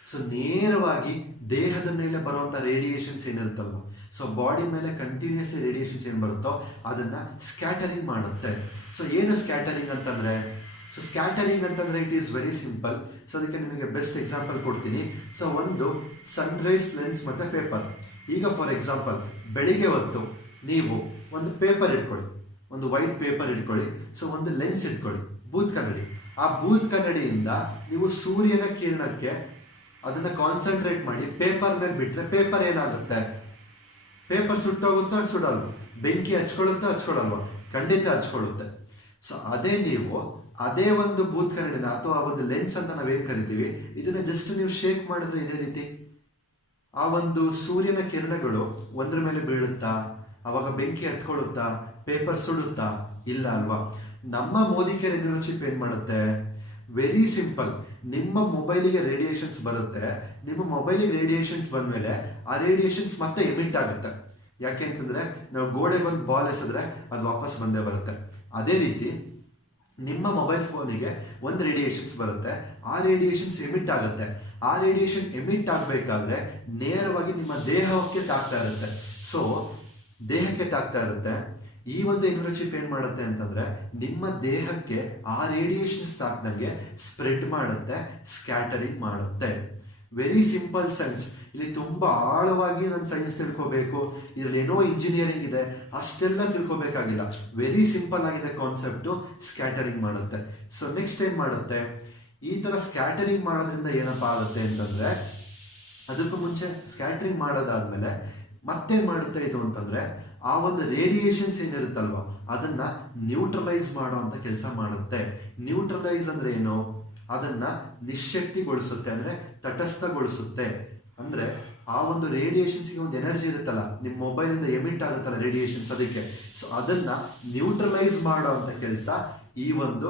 ಸೊ ನೇರವಾಗಿ ದೇಹದ ಮೇಲೆ ಬರುವಂತ ರೇಡಿಯೇಷನ್ಸ್ ಏನಿರುತ್ತಲ್ವ, ಸೊ ಬಾಡಿ ಮೇಲೆ ಕಂಟಿನ್ಯೂಸ್ಲಿ ರೇಡಿಯೇಷನ್ಸ್ ಏನ್ ಬರುತ್ತೋ ಅದನ್ನ ಸ್ಕ್ಯಾಟರಿಂಗ್ ಮಾಡುತ್ತೆ. ಸೊ ಏನು ಸ್ಕ್ಯಾಟರಿಂಗ್ ಅಂತಂದ್ರೆ, ಸೊ ಸ್ಕ್ಯಾಟರಿಂಗ್ ಅಂತಂದ್ರೆ it is very simple. So ಅದಕ್ಕೆ ನಿಮಗೆ ಬೆಸ್ಟ್ ಎಕ್ಸಾಂಪಲ್ ಕೊಡ್ತೀನಿ. ಸೊ ಒಂದು ಸನ್ರೈಸ್ ಲೆನ್ಸ್ ಮತ್ತೆ ಪೇಪರ್. ಈಗ ಫಾರ್ ಎಕ್ಸಾಂಪಲ್ ಬೆಳಿಗ್ಗೆ ಹೊತ್ತು ನೀವು ಒಂದು ಪೇಪರ್ ಇಟ್ಕೊಳ್ಳಿ, ಒಂದು ವೈಟ್ ಪೇಪರ್ ಇಟ್ಕೊಳ್ಳಿ, ಸೊ ಒಂದು ಲೆನ್ಸ್ ಇಟ್ಕೊಳ್ಳಿ, ಬೂತ್ ಕನ್ನಡಿ. ಆ ಬೂತ್ ಕನ್ನಡಿಯಿಂದ ನೀವು ಸೂರ್ಯನ ಕಿರಣಕ್ಕೆ ಅದನ್ನ ಕಾನ್ಸಂಟ್ರೇಟ್ ಮಾಡಿ ಪೇಪರ್ ಮೇಲೆ ಬಿಟ್ರೆ ಪೇಪರ್ ಏನಾಗುತ್ತೆ? ಪೇಪರ್ ಸುಟ್ಟೋಗುತ್ತೋ ಸುಡಲ್ವ? ಬೆಂಕಿ ಹಚ್ಕೊಳ್ಳುತ್ತೋ ಹಚ್ಕೊಳ್ಳಲ್ವ? ಖಂಡಿತ ಹಚ್ಕೊಳ್ಳುತ್ತೆ. ಸೊ ಅದೇ ನೀವು ಅದೇ ಒಂದು ಬೂತ್ ಕನ್ನಡಿನ ಅಥವಾ ಒಂದು ಲೆನ್ಸ್ ಅಂತ ನಾವೇನ್ ಕರಿತೀವಿ, ಇದನ್ನ ಜಸ್ಟ್ ನೀವು ಶೇಕ್ ಮಾಡಿದ್ರೆ ಇದೇ ರೀತಿ ಆ ಒಂದು ಸೂರ್ಯನ ಕಿರಣಗಳು ಒಂದ್ರ ಮೇಲೆ ಬೀಳುತ್ತಾ? ಅವಾಗ ಬೆಂಕಿ ಹತ್ಕೊಳ್ಳುತ್ತಾ? ಪೇಪರ್ ಸುಡುತ್ತಾ? ಇಲ್ಲ ಅಲ್ವಾ? ನಮ್ಮ ಮೋದಿಕೇರ್ ಚಿಪ್ ಏನ್ ಮಾಡುತ್ತೆ? Very simple. ನಿಮ್ಮ ಮೊಬೈಲಿಗೆ ರೇಡಿಯೇಷನ್ಸ್ ಬರುತ್ತೆ, ನಿಮ್ಮ ಮೊಬೈಲಿಗೆ ರೇಡಿಯೇಷನ್ಸ್ ಬಂದ್ಮೇಲೆ ಆ ರೇಡಿಯೇಷನ್ಸ್ ಮತ್ತೆ ಎಮಿಟ್ ಆಗುತ್ತೆ. ಯಾಕೆ ಅಂತಂದ್ರೆ ನಾವು ಗೋಡೆಗೆ ಒಂದು ಬಾಲ್ ಎಸೆದ್ರೆ ಅದು ವಾಪಸ್ ಬಂದೇ ಬರುತ್ತೆ. ಅದೇ ರೀತಿ ನಿಮ್ಮ ಮೊಬೈಲ್ ಫೋನಿಗೆ ಒಂದು ರೇಡಿಯೇಷನ್ಸ್ ಬರುತ್ತೆ, ಆ ರೇಡಿಯೇಷನ್ಸ್ ಎಮಿಟ್ ಆಗುತ್ತೆ. ಆ ರೇಡಿಯೇಷನ್ ಎಮಿಟ್ ಆಗಬೇಕಾದ್ರೆ ನೇರವಾಗಿ ನಿಮ್ಮ ದೇಹಕ್ಕೆ ತಾಕ್ತಾ ಇರುತ್ತೆ. ಸೊ ದೇಹಕ್ಕೆ ತಾಕ್ತಾ ಇರುತ್ತೆ. ಈ ಒಂದು ಚಿಪ್ ಏನ್ ಮಾಡುತ್ತೆ ಅಂತಂದ್ರೆ ನಿಮ್ಮ ದೇಹಕ್ಕೆ ಆ ರೇಡಿಯೇಷನ್ಸ್ ತಾಕ್ದಂಗೆ ಸ್ಪ್ರೆಡ್ ಮಾಡುತ್ತೆ, ಸ್ಕ್ಯಾಟರಿಂಗ್ ಮಾಡುತ್ತೆ. Very simple science. ಇಲ್ಲಿ ತುಂಬಾ ಆಳವಾಗಿ ನಾನು ಸೈನ್ಸ್ ತಿಳ್ಕೋಬೇಕು, ಇದ್ರಲ್ಲಿ ಏನೋ ಇಂಜಿನಿಯರಿಂಗ್ ಇದೆ ಅಷ್ಟೆಲ್ಲ ತಿಳ್ಕೋಬೇಕಾಗಿಲ್ಲ. ವೆರಿ ಸಿಂಪಲ್ ಆಗಿದೆ ಕಾನ್ಸೆಪ್ಟ್. ಸ್ಕ್ಯಾಟರಿಂಗ್ ಮಾಡುತ್ತೆ. ಸೊ ನೆಕ್ಸ್ಟ್ ಏನ್ ಮಾಡುತ್ತೆ? ಈ ತರ ಸ್ಕ್ಯಾಟರಿಂಗ್ ಮಾಡೋದ್ರಿಂದ ಏನಪ್ಪಾ ಆಗುತ್ತೆ ಅಂತಂದ್ರೆ, ಅದಕ್ಕೂ ಮುಂಚೆ ಸ್ಕ್ಯಾಟರಿಂಗ್ ಮಾಡೋದಾದ್ಮೇಲೆ ಮತ್ತೇನ್ ಮಾಡುತ್ತೆ ಇದು ಅಂತಂದ್ರೆ, ಆ ಒಂದು ರೇಡಿಯೇಷನ್ಸ್ ಏನಿರುತ್ತಲ್ವ ಅದನ್ನ ನ್ಯೂಟ್ರಲೈಸ್ ಮಾಡೋ ಅಂತ ಕೆಲಸ ಮಾಡುತ್ತೆ. ನ್ಯೂಟ್ರಲೈಸ್ ಅಂದ್ರೆ ಏನು? ಅದನ್ನ ನಿಶ್ಶಕ್ತಿಗೊಳಿಸುತ್ತೆ, ಅಂದ್ರೆ ತಟಸ್ಥಗೊಳಿಸುತ್ತೆ. ಅಂದ್ರೆ ಆ ಒಂದು ರೇಡಿಯೇಷನ್ಸ್ ಗೆ ಒಂದು ಎನರ್ಜಿ ಇರುತ್ತಲ್ಲ, ನಿಮ್ಮ ಮೊಬೈಲ್ ಇಂದ ಎಮಿಟ್ ಆಗುತ್ತಲ್ಲ ರೇಡಿಯೇಷನ್ಸ್, ಅದಕ್ಕೆ ಸೊ ಅದನ್ನ ನ್ಯೂಟ್ರಲೈಸ್ ಮಾಡೋ ಅಂತ ಕೆಲಸ ಈ ಒಂದು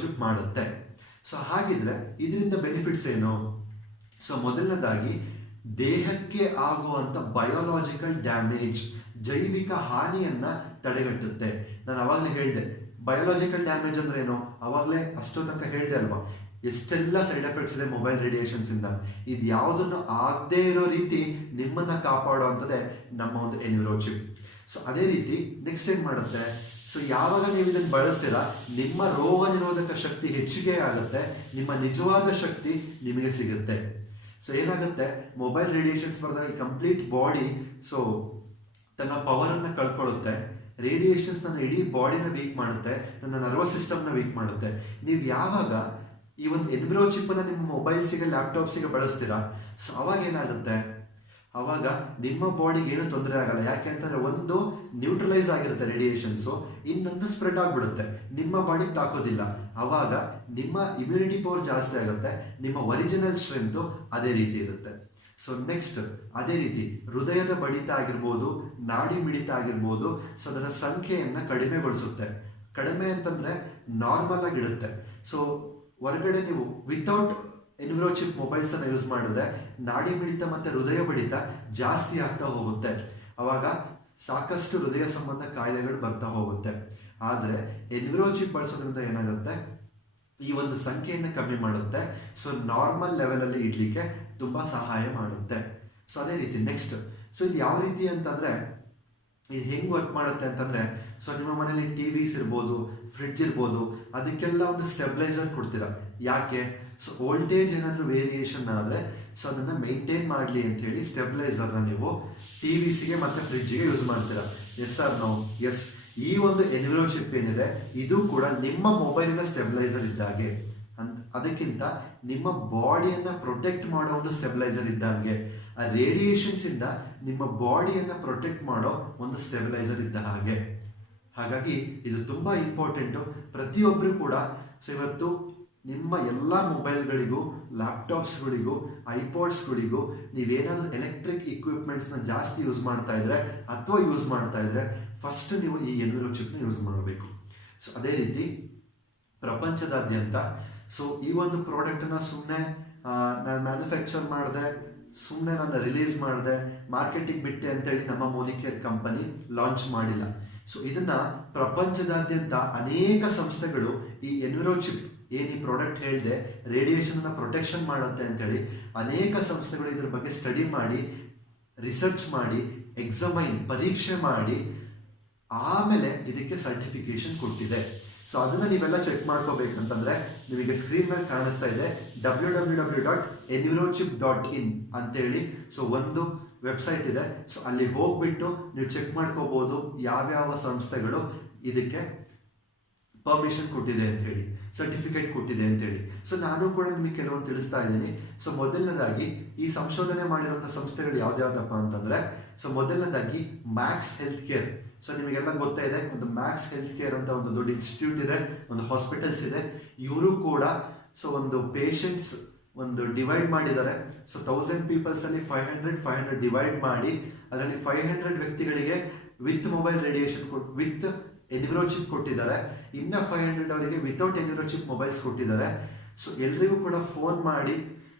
ಚಿಪ್ ಮಾಡುತ್ತೆ. ಸೊ ಹಾಗಿದ್ರೆ ಇದರಿಂದ ಬೆನಿಫಿಟ್ಸ್ ಏನು? ಸೊ ಮೊದಲನೇದಾಗಿ ದೇಹಕ್ಕೆ ಆಗುವಂತ ಬಯೋಲಾಜಿಕಲ್ ಡ್ಯಾಮೇಜ್, ಜೈವಿಕ ಹಾನಿಯನ್ನ ತಡೆಗಟ್ಟುತ್ತೆ. ನಾನು ಅವಾಗಲೇ ಹೇಳಿದೆ ಬಯೋಲಾಜಿಕಲ್ ಡ್ಯಾಮೇಜ್ ಅಂದ್ರೆ ಏನು, ಅವಾಗಲೇ ಅಷ್ಟೋ ತನಕ ಹೇಳಿದೆ ಅಲ್ವಾ, ಎಷ್ಟೆಲ್ಲ ಸೈಡ್ ಎಫೆಕ್ಟ್ಸ್ ಇದೆ ಮೊಬೈಲ್ ರೇಡಿಯೇಷನ್ಸ್ ಇಂದ. ಇದು ಯಾವುದನ್ನು ಆಗದೆ ಇರೋ ರೀತಿ ನಿಮ್ಮನ್ನ ಕಾಪಾಡುವಂಥದ್ದೇ ನಮ್ಮ ಒಂದು ಚಿಪ್. ಸೊ ಅದೇ ರೀತಿ ನೆಕ್ಸ್ಟ್ ಏನ್ ಮಾಡುತ್ತೆ? ಸೊ ಯಾವಾಗ ನೀವು ಇದನ್ನು ಬಳಸ್ತೀರಾ ನಿಮ್ಮ ರೋಗ ನಿರೋಧಕ ಶಕ್ತಿ ಹೆಚ್ಚಿಗೆ ಆಗುತ್ತೆ, ನಿಮ್ಮ ನಿಜವಾದ ಶಕ್ತಿ ನಿಮಗೆ ಸಿಗುತ್ತೆ. ಸೊ ಏನಾಗುತ್ತೆ, ಮೊಬೈಲ್ ರೇಡಿಯೇಷನ್ಸ್ ಬಂದಾಗ ಕಂಪ್ಲೀಟ್ ಬಾಡಿ ಸೊ ತನ್ನ ಪವರ್ ಅನ್ನ ಕಳ್ಕೊಳ್ಳುತ್ತೆ. ರೇಡಿಯೇಷನ್ಸ್ ನನ್ನ ಇಡೀ ಬಾಡಿನ ವೀಕ್ ಮಾಡುತ್ತೆ, ನನ್ನ ನರ್ವಸ್ ಸಿಸ್ಟಮ್ನ ವೀಕ್ ಮಾಡುತ್ತೆ. ನೀವು ಯಾವಾಗ ಈ ಒಂದು ಚಿಪ್ ಅನ್ನ ನಿಮ್ಮ ಮೊಬೈಲ್ಸಿಗೆ ಲ್ಯಾಪ್ಟಾಪ್ಸಿಗೆ ಬಳಸ್ತೀರಾ, ಸೊ ಅವಾಗ ಏನಾಗುತ್ತೆ? ಅವಾಗ ನಿಮ್ಮ ಬಾಡಿಗೆ ಏನು ತೊಂದರೆ ಆಗಲ್ಲ. ಯಾಕೆ ಅಂತಂದ್ರೆ ಒಂದು ನ್ಯೂಟ್ರಲೈಸ್ ಆಗಿರುತ್ತೆ ರೇಡಿಯೇಷನ್ಸ್, ಇನ್ನೊಂದು ಸ್ಪ್ರೆಡ್ ಆಗ್ಬಿಡುತ್ತೆ, ನಿಮ್ಮ ಬಾಡಿಗೆ ತಾಕೋದಿಲ್ಲ. ಅವಾಗ ನಿಮ್ಮ ಇಮ್ಯುನಿಟಿ ಪವರ್ ಜಾಸ್ತಿ ಆಗುತ್ತೆ, ನಿಮ್ಮ ಒರಿಜಿನಲ್ ಸ್ಟ್ರೆಂತ್ ಅದೇ ರೀತಿ ಇರುತ್ತೆ. ಸೊ ನೆಕ್ಸ್ಟ್ ಅದೇ ರೀತಿ ಹೃದಯದ ಬಡಿತ ಆಗಿರ್ಬೋದು, ನಾಡಿ ಮಿಡಿತ ಆಗಿರ್ಬೋದು, ಸೊ ಅದರ ಸಂಖ್ಯೆಯನ್ನ ಕಡಿಮೆಗೊಳಿಸುತ್ತೆ. ಕಡಿಮೆ ಅಂತಂದ್ರೆ ನಾರ್ಮಲ್ ಆಗಿಡುತ್ತೆ. ಸೊ ಹೊರಗಡೆ ನೀವು ವಿತೌಟ್ ಚಿಪ್ ಮೊಬೈಲ್ಸ್ ಅನ್ನ ಯೂಸ್ ಮಾಡಿದ್ರೆ ನಾಡಿ ಮಿಡಿತ ಮತ್ತೆ ಹೃದಯ ಬಡಿತ ಜಾಸ್ತಿ ಆಗ್ತಾ ಹೋಗುತ್ತೆ. ಅವಾಗ ಸಾಕಷ್ಟು ಹೃದಯ ಸಂಬಂಧ ಕಾಯಿಲೆಗಳು ಬರ್ತಾ ಹೋಗುತ್ತೆ. ಆದ್ರೆ ಚಿಪ್ ಬಳಸೋದ್ರಿಂದ ಏನಾಗುತ್ತೆ, ಈ ಒಂದು ಸಂಖ್ಯೆಯನ್ನ ಕಮ್ಮಿ ಮಾಡುತ್ತೆ. ಸೊ ನಾರ್ಮಲ್ ಲೆವೆಲ್ ಅಲ್ಲಿ ಇಡ್ಲಿಕ್ಕೆ ತುಂಬಾ ಸಹಾಯ ಮಾಡುತ್ತೆ. ಸೊ ಅದೇ ರೀತಿ ನೆಕ್ಸ್ಟ್, ಸೊ ಇದು ಯಾವ ರೀತಿ ಅಂತಂದ್ರೆ ಇದು ಹೆಂಗ್ ವರ್ಕ್ ಮಾಡುತ್ತೆ ಅಂತಂದ್ರೆ, ಸೊ ನಿಮ್ಮ ಮನೇಲಿ ಟಿವಿಸ್ ಇರ್ಬೋದು, ಫ್ರಿಡ್ಜ್ ಇರ್ಬೋದು, ಅದಕ್ಕೆಲ್ಲ ಒಂದು ಸ್ಟೆಬಿಲೈಸರ್ ಕೊಡ್ತೀರಾ. ಯಾಕೆ? ಸೊ ವೋಲ್ಟೇಜ್ ಏನಾದ್ರೂ ವೇರಿಯೇಷನ್ ಆದ್ರೆ ಸೊ ಅದನ್ನ ಮೇಂಟೈನ್ ಮಾಡ್ಲಿ ಅಂತ ಹೇಳಿ ಸ್ಟೆಬಿಲೈಸರ್ನ ನೀವು ಟಿವಿಸಿಗೆ ಮತ್ತೆ ಫ್ರಿಡ್ಜ್ಗೆ ಯೂಸ್ ಮಾಡ್ತೀರಾ. Yes or no? ಎಸ್. ಈ ಒಂದು ಚಿಪ್ ಏನಿದೆ ಇದು ಕೂಡ ನಿಮ್ಮ ಮೊಬೈಲಿನ ಸ್ಟೆಬಿಲೈಸರ್ ಇದ್ದಾಗೆ. ಅದಕ್ಕಿಂತ ನಿಮ್ಮ ಬಾಡಿಯನ್ನ ಪ್ರೊಟೆಕ್ಟ್ ಮಾಡೋ ಒಂದು ಸ್ಟೆಬಿಲೈಸರ್ ಇದ್ದಂಗೆ, ಆ ರೇಡಿಯೇಷನ್ಸ್ ಇಂದ ನಿಮ್ಮ ಬಾಡಿಯನ್ನ ಪ್ರೊಟೆಕ್ಟ್ ಮಾಡೋ ಒಂದು ಸ್ಟೆಬಿಲೈಸರ್ ಇದ್ದ ಹಾಗೆ. ಹಾಗಾಗಿ ಇದು ತುಂಬಾ ಇಂಪಾರ್ಟೆಂಟ್. ಪ್ರತಿಯೊಬ್ಬರು ಕೂಡ ಸೊ ಇವತ್ತು ನಿಮ್ಮ ಎಲ್ಲ ಮೊಬೈಲ್ಗಳಿಗೂ, ಲ್ಯಾಪ್ಟಾಪ್ಸ್ಗಳಿಗೂ, ಐಪಾಡ್ಸ್ಗಳಿಗೂ ನೀವೇನಾದ್ರೂ ಎಲೆಕ್ಟ್ರಿಕ್ ಇಕ್ವಿಪ್ಮೆಂಟ್ಸ್ನ ಜಾಸ್ತಿ ಯೂಸ್ ಮಾಡ್ತಾ ಇದ್ರೆ ಅಥವಾ ಯೂಸ್ ಮಾಡ್ತಾ ಇದ್ರೆ ಫಸ್ಟ್ ನೀವು ಈ ಚಿಪ್ನ ಯೂಸ್ ಮಾಡಬೇಕು. ಸೊ ಅದೇ ರೀತಿ ಪ್ರಪಂಚದಾದ್ಯಂತ ಸೊ ಈ ಒಂದು ಪ್ರಾಡಕ್ಟ್ ಅನ್ನ ಸುಮ್ಮನೆ ನಾನು ಮ್ಯಾನುಫ್ಯಾಕ್ಚರ್ ಮಾಡಿದೆ, ಸುಮ್ಮನೆ ನಾನು ರಿಲೀಸ್ ಮಾಡಿದೆ, ಮಾರ್ಕೆಟಿಂಗ್ ಬಿಟ್ಟೆ ಅಂತೇಳಿ ನಮ್ಮ ಮೋದಿಕೇರ್ ಕಂಪನಿ ಲಾಂಚ್ ಮಾಡಿಲ್ಲ. ಸೊ ಇದನ್ನ ಪ್ರಪಂಚದಾದ್ಯಂತ ಅನೇಕ ಸಂಸ್ಥೆಗಳು ಈ ಎನ್ವಿರೋಚಿಪ್ ಏನು ಈ ಪ್ರಾಡಕ್ಟ್ ಹೇಳಿದೆ ರೇಡಿಯೇಷನ್ನ ಪ್ರೊಟೆಕ್ಷನ್ ಮಾಡುತ್ತೆ ಅಂತೇಳಿ ಅನೇಕ ಸಂಸ್ಥೆಗಳು ಇದ್ರ ಬಗ್ಗೆ ಸ್ಟಡಿ ಮಾಡಿ, ರಿಸರ್ಚ್ ಮಾಡಿ, ಎಕ್ಸಾಮೈನ್ ಪರೀಕ್ಷೆ ಮಾಡಿ ಆಮೇಲೆ ಇದಕ್ಕೆ ಸರ್ಟಿಫಿಕೇಶನ್ ಕೊಟ್ಟಿದೆ. ಸೊ ಅದನ್ನ ನೀವೆಲ್ಲ ಚೆಕ್ ಮಾಡ್ಕೋಬೇಕಂತಂದ್ರೆ ನಿಮಗೆ ಸ್ಕ್ರೀನ್ ಮೇಲೆ ಕಾಣಿಸ್ತಾ ಇದೆ www.envirochip.in ಅಂತೇಳಿ. ಸೊ ಒಂದು ವೆಬ್ಸೈಟ್ ಇದೆ. ಸೊ ಅಲ್ಲಿ ಹೋಗ್ಬಿಟ್ಟು ನೀವು ಚೆಕ್ ಮಾಡ್ಕೋಬಹುದು ಯಾವ್ಯಾವ ಸಂಸ್ಥೆಗಳು ಇದಕ್ಕೆ ಪರ್ಮಿಷನ್ ಕೊಟ್ಟಿದೆ ಅಂತ ಹೇಳಿ, ಸರ್ಟಿಫಿಕೇಟ್ ಕೊಟ್ಟಿದೆ ಅಂತ ಹೇಳಿ. ಸೊ ನಾನು ಕೂಡ ನಿಮಗೆ ಕೆಲವೊಂದು ತಿಳಿಸ್ತಾ ಇದ್ದೀನಿ. ಸೊ ಮೊದಲನೇದಾಗಿ ಈ ಸಂಶೋಧನೆ ಮಾಡಿರುವಂತಹ ಸಂಸ್ಥೆಗಳು ಯಾವ್ದಾವ್ದಪ್ಪ ಅಂತಂದ್ರೆ, ಸೊ ಮೊದಲನೇದಾಗಿ ಮ್ಯಾಕ್ಸ್ ಹೆಲ್ತ್ ಕೇರ್. ಸೊ ನಿಮಗೆಲ್ಲ ಗೊತ್ತಾ ಇದೆ, ಒಂದು ಮ್ಯಾಕ್ಸ್ ಹೆಲ್ತ್ ಕೇರ್ ಅಂತ ಒಂದು ದೊಡ್ಡ ಇನ್ಸ್ಟಿಟ್ಯೂಟ್ ಇದೆ, ಒಂದು ಹಾಸ್ಪಿಟಲ್ಸ್ ಇದೆ. ಇವರು ಕೂಡ ಸೊ ಒಂದು ಪೇಷಂಟ್ಸ್ ಒಂದು ಡಿವೈಡ್ ಮಾಡಿದ್ದಾರೆ. ಸೊ 1000 ಪೀಪಲ್ಸ್ ಅಲ್ಲಿ 500 ಡಿವೈಡ್ ಮಾಡಿ ಅದರಲ್ಲಿ 500 ವ್ಯಕ್ತಿಗಳಿಗೆ ವಿತ್ ಮೊಬೈಲ್ ರೇಡಿಯೇಷನ್ ವಿತ್ ಎನ್ವಿರೋಚಿಪ್ ಕೊಟ್ಟಿದ್ದಾರೆ. ಇನ್ನ 500 ಅವರಿಗೆ ವಿತೌಟ್ ಎನ್ವಿರೋಚಿಪ್ ಮೊಬೈಲ್ಸ್ ಕೊಟ್ಟಿದ್ದಾರೆ. ಸೊ ಎಲ್ರಿಗೂ ಕೂಡ ಫೋನ್ ಮಾಡಿ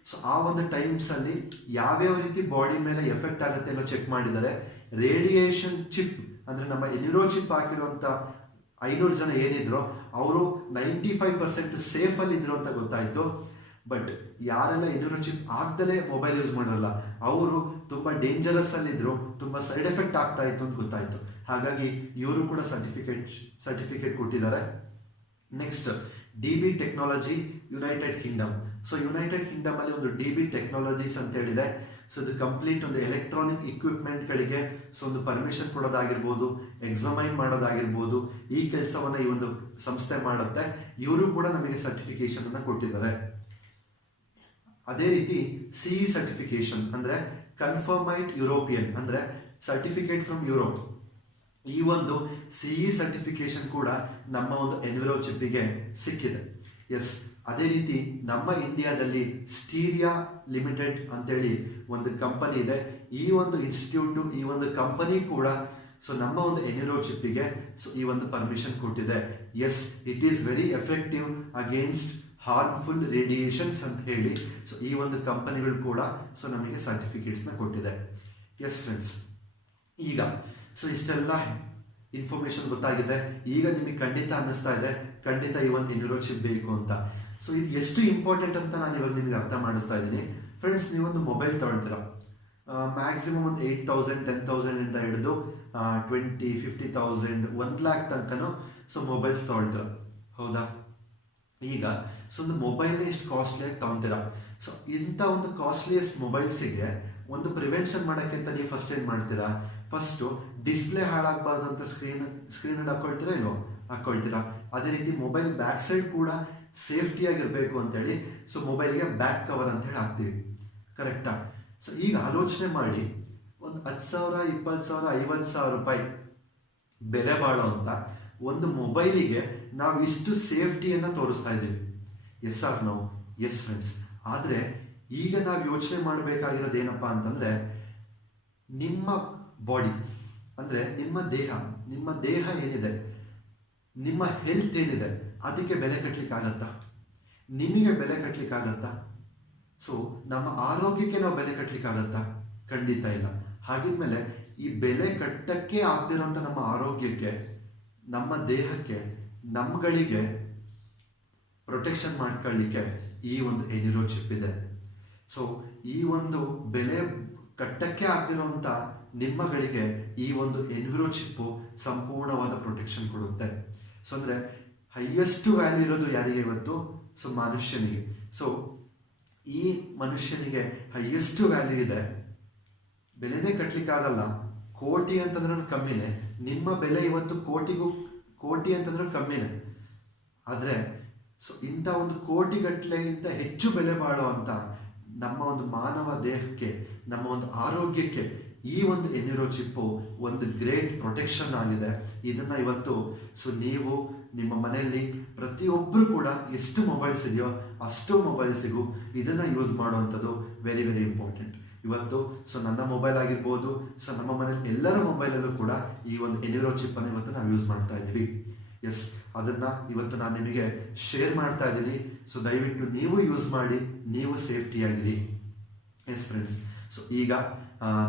ಸೊ ಆ ಒಂದು ಟೈಮ್ಸ್ ಅಲ್ಲಿ ಯಾವ್ಯಾವ ರೀತಿ ಬಾಡಿ ಮೇಲೆ ಎಫೆಕ್ಟ್ ಆಗುತ್ತೆ ಅನ್ನೋ ಚೆಕ್ ಮಾಡಿದ್ದಾರೆ. ರೇಡಿಯೇಷನ್ ಚಿಪ್ ಅಂದ್ರೆ ನಮ್ಮ ಎನ್ವಿರೋಚಿಪ್ ಹಾಕಿರುವಂತ 500 ಜನ ಏನಿದ್ರು ಅವರು 95% ಸೇಫ್ ಅಲ್ಲಿ ಇದ್ರು ಅಂತ ಗೊತ್ತಾಯ್ತು. ಬಟ್ ಯಾರೆಲ್ಲ ಎನ್ವಿರೋಚಿಪ್ ಆಗ್ದಲೇ ಮೊಬೈಲ್ ಯೂಸ್ ಮಾಡಲ್ಲ ಅವರು ತುಂಬಾ ಡೇಂಜರಸ್ ಅಲ್ಲಿ ಇದ್ರು, ತುಂಬಾ ಸೈಡ್ ಎಫೆಕ್ಟ್ ಆಗ್ತಾ ಇತ್ತು ಅಂತ ಗೊತ್ತಾಯ್ತು. ಹಾಗಾಗಿ ಇವರು ಕೂಡ ಸರ್ಟಿಫಿಕೇಟ್ ಕೊಟ್ಟಿದ್ದಾರೆ. Next DB technology United Kingdom. So United Kingdom ಅಲ್ಲಿ ಒಂದು DB ಟೆಕ್ನಾಲಜೀಸ್ ಅಂತ ಹೇಳಿದೆ. ಸೊ ಇದು ಕಂಪ್ಲೀಟ್ ಒಂದು ಎಲೆಕ್ಟ್ರಾನಿಕ್ ಇಕ್ವಿಪ್ಮೆಂಟ್ ಗಳಿಗೆ ಸೊ ಒಂದು ಪರ್ಮಿಷನ್ ಕೊಡೋದಾಗಿರ್ಬೋದು, ಎಕ್ಸಾಮೈನ್ ಮಾಡೋದಾಗಿರ್ಬೋದು, ಈ ಕೆಲಸವನ್ನ ಈ ಒಂದು ಸಂಸ್ಥೆ ಮಾಡುತ್ತೆ. ಇವರು ಕೂಡ ನಮಗೆ ಸರ್ಟಿಫಿಕೇಶನ್ ಅನ್ನ ಕೊಟ್ಟಿದ್ದಾರೆ. ಅದೇ ರೀತಿ CE ಸರ್ಟಿಫಿಕೇಶನ್ ಅಂದ್ರೆ ಕನ್ಫರ್ಮೈಡ್ ಯುರೋಪಿಯನ್ ಅಂದ್ರೆ ಸರ್ಟಿಫಿಕೇಟ್ ಫ್ರಮ್ ಯುರೋಪ್. ಈ ಒಂದು CE ಸರ್ಟಿಫಿಕೇಶನ್ ಕೂಡ ನಮ್ಮ ಒಂದು ಎನ್ವಿರೋಚಿಪ್ಗೆ ಸಿಕ್ಕಿದೆ. ಎಸ್, ಅದೇ ರೀತಿ ನಮ್ಮ ಇಂಡಿಯಾದಲ್ಲಿ ಸ್ಟೀರಿಯಾ ಲಿಮಿಟೆಡ್ ಅಂತೇಳಿ ಒಂದು ಕಂಪನಿ ಇದೆ. ಈ ಒಂದು ಇನ್ಸ್ಟಿಟ್ಯೂಟ್, ಈ ಒಂದು ಕಂಪನಿ ಕೂಡ ಸೊ ನಮ್ಮ ಒಂದು ಎನ್ವಿರೋಚಿಪ್ಗೆ ಸೊ ಈ ಒಂದು ಪರ್ಮಿಷನ್ ಕೊಟ್ಟಿದೆ. Yes, it is very effective against harmful radiations ಅಂತ ಹೇಳಿ ಸೊ ಈ ಒಂದು ಕಂಪನಿಗಳು ಕೂಡ ಸೊ ನಮಗೆ ಸರ್ಟಿಫಿಕೇಟ್ಸ್ ನ ಕೊಟ್ಟಿದೆ. ಎಸ್ ಫ್ರೆಂಡ್ಸ್, ಈಗ ಸೊ ಇಷ್ಟೆಲ್ಲ ಇನ್ಫಾರ್ಮೇಶನ್ ಗೊತ್ತಾಗಿದೆ. ಈಗ ನಿಮಗೆ ಖಂಡಿತ ಅನ್ನಿಸ್ತಾ ಇದೆ ಖಂಡಿತ ಈ ಒಂದು ಎನ್ವಿರೋಚಿಪ್ ಬೇಕು ಅಂತ. ಸೊ ಇದು ಎಷ್ಟು ಇಂಪಾರ್ಟೆಂಟ್ ಅಂತ ನಾನು ಇವಾಗ ನಿಮಗೆ ಅರ್ಥ ಮಾಡಿಸ್ತಾ ಇದ್ದೀನಿ. ಫ್ರೆಂಡ್ಸ್, ನೀವೊಂದು ಮೊಬೈಲ್ ತಗೊಳ್ತೀರಾ, ಮ್ಯಾಕ್ಸಿಮಮ್ ಒಂದು 8000 10,000 ಇಂದ ಹಿಡಿದು 20 50,000 1 lakh ತನಕನೂ ಸೊ ಮೊಬೈಲ್ಸ್ ತಗೊಳ್ತೀರಾ, ಹೌದಾ? ಈಗ ಸೊ ಒಂದು ಮೊಬೈಲ್ ಎಷ್ಟು ಕಾಸ್ಟ್ಲಿ ಆಗಿ ತಗೊಂತೀರಾ. ಸೊ ಇಂಥ ಒಂದು ಕಾಸ್ಟ್ಲಿಯೆಸ್ಟ್ ಮೊಬೈಲ್ಸಿಗೆ ಒಂದು ಪ್ರಿವೆನ್ಷನ್ ಮಾಡೋಕ್ಕೆ ಅಂತ ನೀವು ಫಸ್ಟ್ ಏನ್ ಮಾಡ್ತೀರಾ? ಫಸ್ಟ್ ಡಿಸ್ಪ್ಲೇ ಹಾಳಾಗಬಾರ್ದು ಅಂತ ಸ್ಕ್ರೀನ್ ಹಾಕೊಳ್ತೀರಾ ಇಲ್ವೋ? ಹಾಕೊಳ್ತೀರಾ. ಅದೇ ರೀತಿ ಮೊಬೈಲ್ ಬ್ಯಾಕ್ ಸೈಡ್ ಕೂಡ ಸೇಫ್ಟಿ ಆಗಿರ್ಬೇಕು ಅಂತೇಳಿ ಸೊ ಮೊಬೈಲ್ಗೆ ಬ್ಯಾಕ್ ಕವರ್ ಅಂತ ಹೇಳಿ ಹಾಕ್ತೀವಿ, ಕರೆಕ್ಟಾ? ಸೊ ಈಗ ಆಲೋಚನೆ ಮಾಡಿ, ಒಂದು 10,000 20,000 50,000 ರೂಪಾಯಿ ಬೆಲೆ ಬಾಳೋ ಅಂತ ಒಂದು ಮೊಬೈಲಿಗೆ ನಾವು ಇಷ್ಟು ಸೇಫ್ಟಿಯನ್ನ ತೋರಿಸ್ತಾ ಇದ್ದೀವಿ. Yes or no? Yes friends. ಆದ್ರೆ ಈಗ ನಾವು ಯೋಚನೆ ಮಾಡಬೇಕಾಗಿರೋದು ಏನಪ್ಪಾ ಅಂತಂದ್ರೆ, ನಿಮ್ಮ ಬಾಡಿ ಅಂದ್ರೆ ನಿಮ್ಮ ದೇಹ ಏನಿದೆ, ನಿಮ್ಮ ಹೆಲ್ತ್ ಏನಿದೆ, ಅದಕ್ಕೆ ಬೆಲೆ ಕಟ್ಟಲಿಕ್ಕಾಗತ್ತಾ? ನಿಮಗೆ ಬೆಲೆ ಕಟ್ಟಲಿಕ್ಕಾಗತ್ತಾ? ಸೊ ನಮ್ಮ ಆರೋಗ್ಯಕ್ಕೆ ನಾವು ಬೆಲೆ ಕಟ್ಟಲಿಕ್ಕಾಗತ್ತಾ? ಖಂಡಿತ ಇಲ್ಲ. ಹಾಗಿದ್ಮೇಲೆ ಈ ಬೆಲೆ ಕಟ್ಟಕ್ಕೆ ಆಗ್ದಿರೋಂಥ ನಮ್ಮ ಆರೋಗ್ಯಕ್ಕೆ, ನಮ್ಮ ದೇಹಕ್ಕೆ, ನಮ್ಗಳಿಗೆ ಪ್ರೊಟೆಕ್ಷನ್ ಮಾಡ್ಕೊಳ್ಳಿಕ್ಕೆ ಈ ಒಂದು ಎನ್ವಿರೋಚಿಪ್ ಇದೆ. ಸೊ ಈ ಒಂದು ಬೆಲೆ ಕಟ್ಟಕ್ಕೆ ಆಗ್ದಿರೋಂಥ ನಿಮ್ಮಗಳಿಗೆ ಈ ಒಂದು ಎನ್ವಿರೋಚಿಪ್ ಸಂಪೂರ್ಣವಾದ ಪ್ರೊಟೆಕ್ಷನ್ ಕೊಡುತ್ತೆ. ಸೊ ಅಂದ್ರೆ ಹೈಯೆಸ್ಟ್ ವ್ಯಾಲ್ಯೂ ಇರೋದು ಯಾರಿಗೆ ಇವತ್ತು? ಸೊ ಮನುಷ್ಯನಿಗೆ. ಸೊ ಈ ಮನುಷ್ಯನಿಗೆ ಹೈಯೆಸ್ಟ್ ವ್ಯಾಲ್ಯೂ ಇದೆ, ಬೆಲೆನೇ ಕಟ್ಲಿಕ್ಕಾಗಲ್ಲ. ಕೋಟಿ ಅಂತಂದ್ರೂ ಕಮ್ಮಿನೇ. ನಿಮ್ಮ ಬೆಲೆ ಇವತ್ತು ಕೋಟಿ ಅಂತಂದ್ರೂ ಕಮ್ಮಿನೇ. ಆದ್ರೆ ಸೊ ಇಂಥ ಒಂದು ಕೋಟಿಗಟ್ಟಲೆಗಿಂತ ಹೆಚ್ಚು ಬೆಲೆ ಬಾಳುವಂತ ನಮ್ಮ ಒಂದು ಮಾನವ ದೇಹಕ್ಕೆ, ನಮ್ಮ ಒಂದು ಆರೋಗ್ಯಕ್ಕೆ ಈ ಒಂದು ಎನ್ವಿರೋಚಿಪ್ ಒಂದು ಗ್ರೇಟ್ ಪ್ರೊಟೆಕ್ಷನ್ ಆಗಿದೆ. ಇದನ್ನ ಇವತ್ತು ಸೊ ನೀವು ನಿಮ್ಮ ಮನೆಯಲ್ಲಿ ಪ್ರತಿಯೊಬ್ಬರು ಕೂಡ ಎಷ್ಟು ಮೊಬೈಲ್ಸ್ ಇದೆಯೋ ಅಷ್ಟು ಮೊಬೈಲ್ಸಿಗೂ ಇದನ್ನ ಯೂಸ್ ಮಾಡುವಂಥದ್ದು ವೆರಿ ವೆರಿ ಇಂಪಾರ್ಟೆಂಟ್. ಇವತ್ತು ಸೊ ನನ್ನ ಮೊಬೈಲ್ ಆಗಿರ್ಬೋದು, ಸೊ ನಮ್ಮ ಮನೇಲಿ ಎಲ್ಲರ ಮೊಬೈಲಲ್ಲೂ ಕೂಡ ಈ ಒಂದು ಎನ್ವಿರೋಚಿಪ್ ಅನ್ನು ಇವತ್ತು ನಾವು ಯೂಸ್ ಮಾಡ್ತಾ ಇದ್ದೀವಿ. ಎಸ್, ಅದನ್ನ ಇವತ್ತು ನಾನು ನಿಮಗೆ ಶೇರ್ ಮಾಡ್ತಾ ಇದ್ದೀನಿ. ಸೊ ದಯವಿಟ್ಟು ನೀವು ಯೂಸ್ ಮಾಡಿ, ನೀವು ಸೇಫ್ಟಿಯಾಗಿರಿ. ಎಸ್ ಫ್ರೆಂಡ್ಸ್, ಸೊ ಈಗ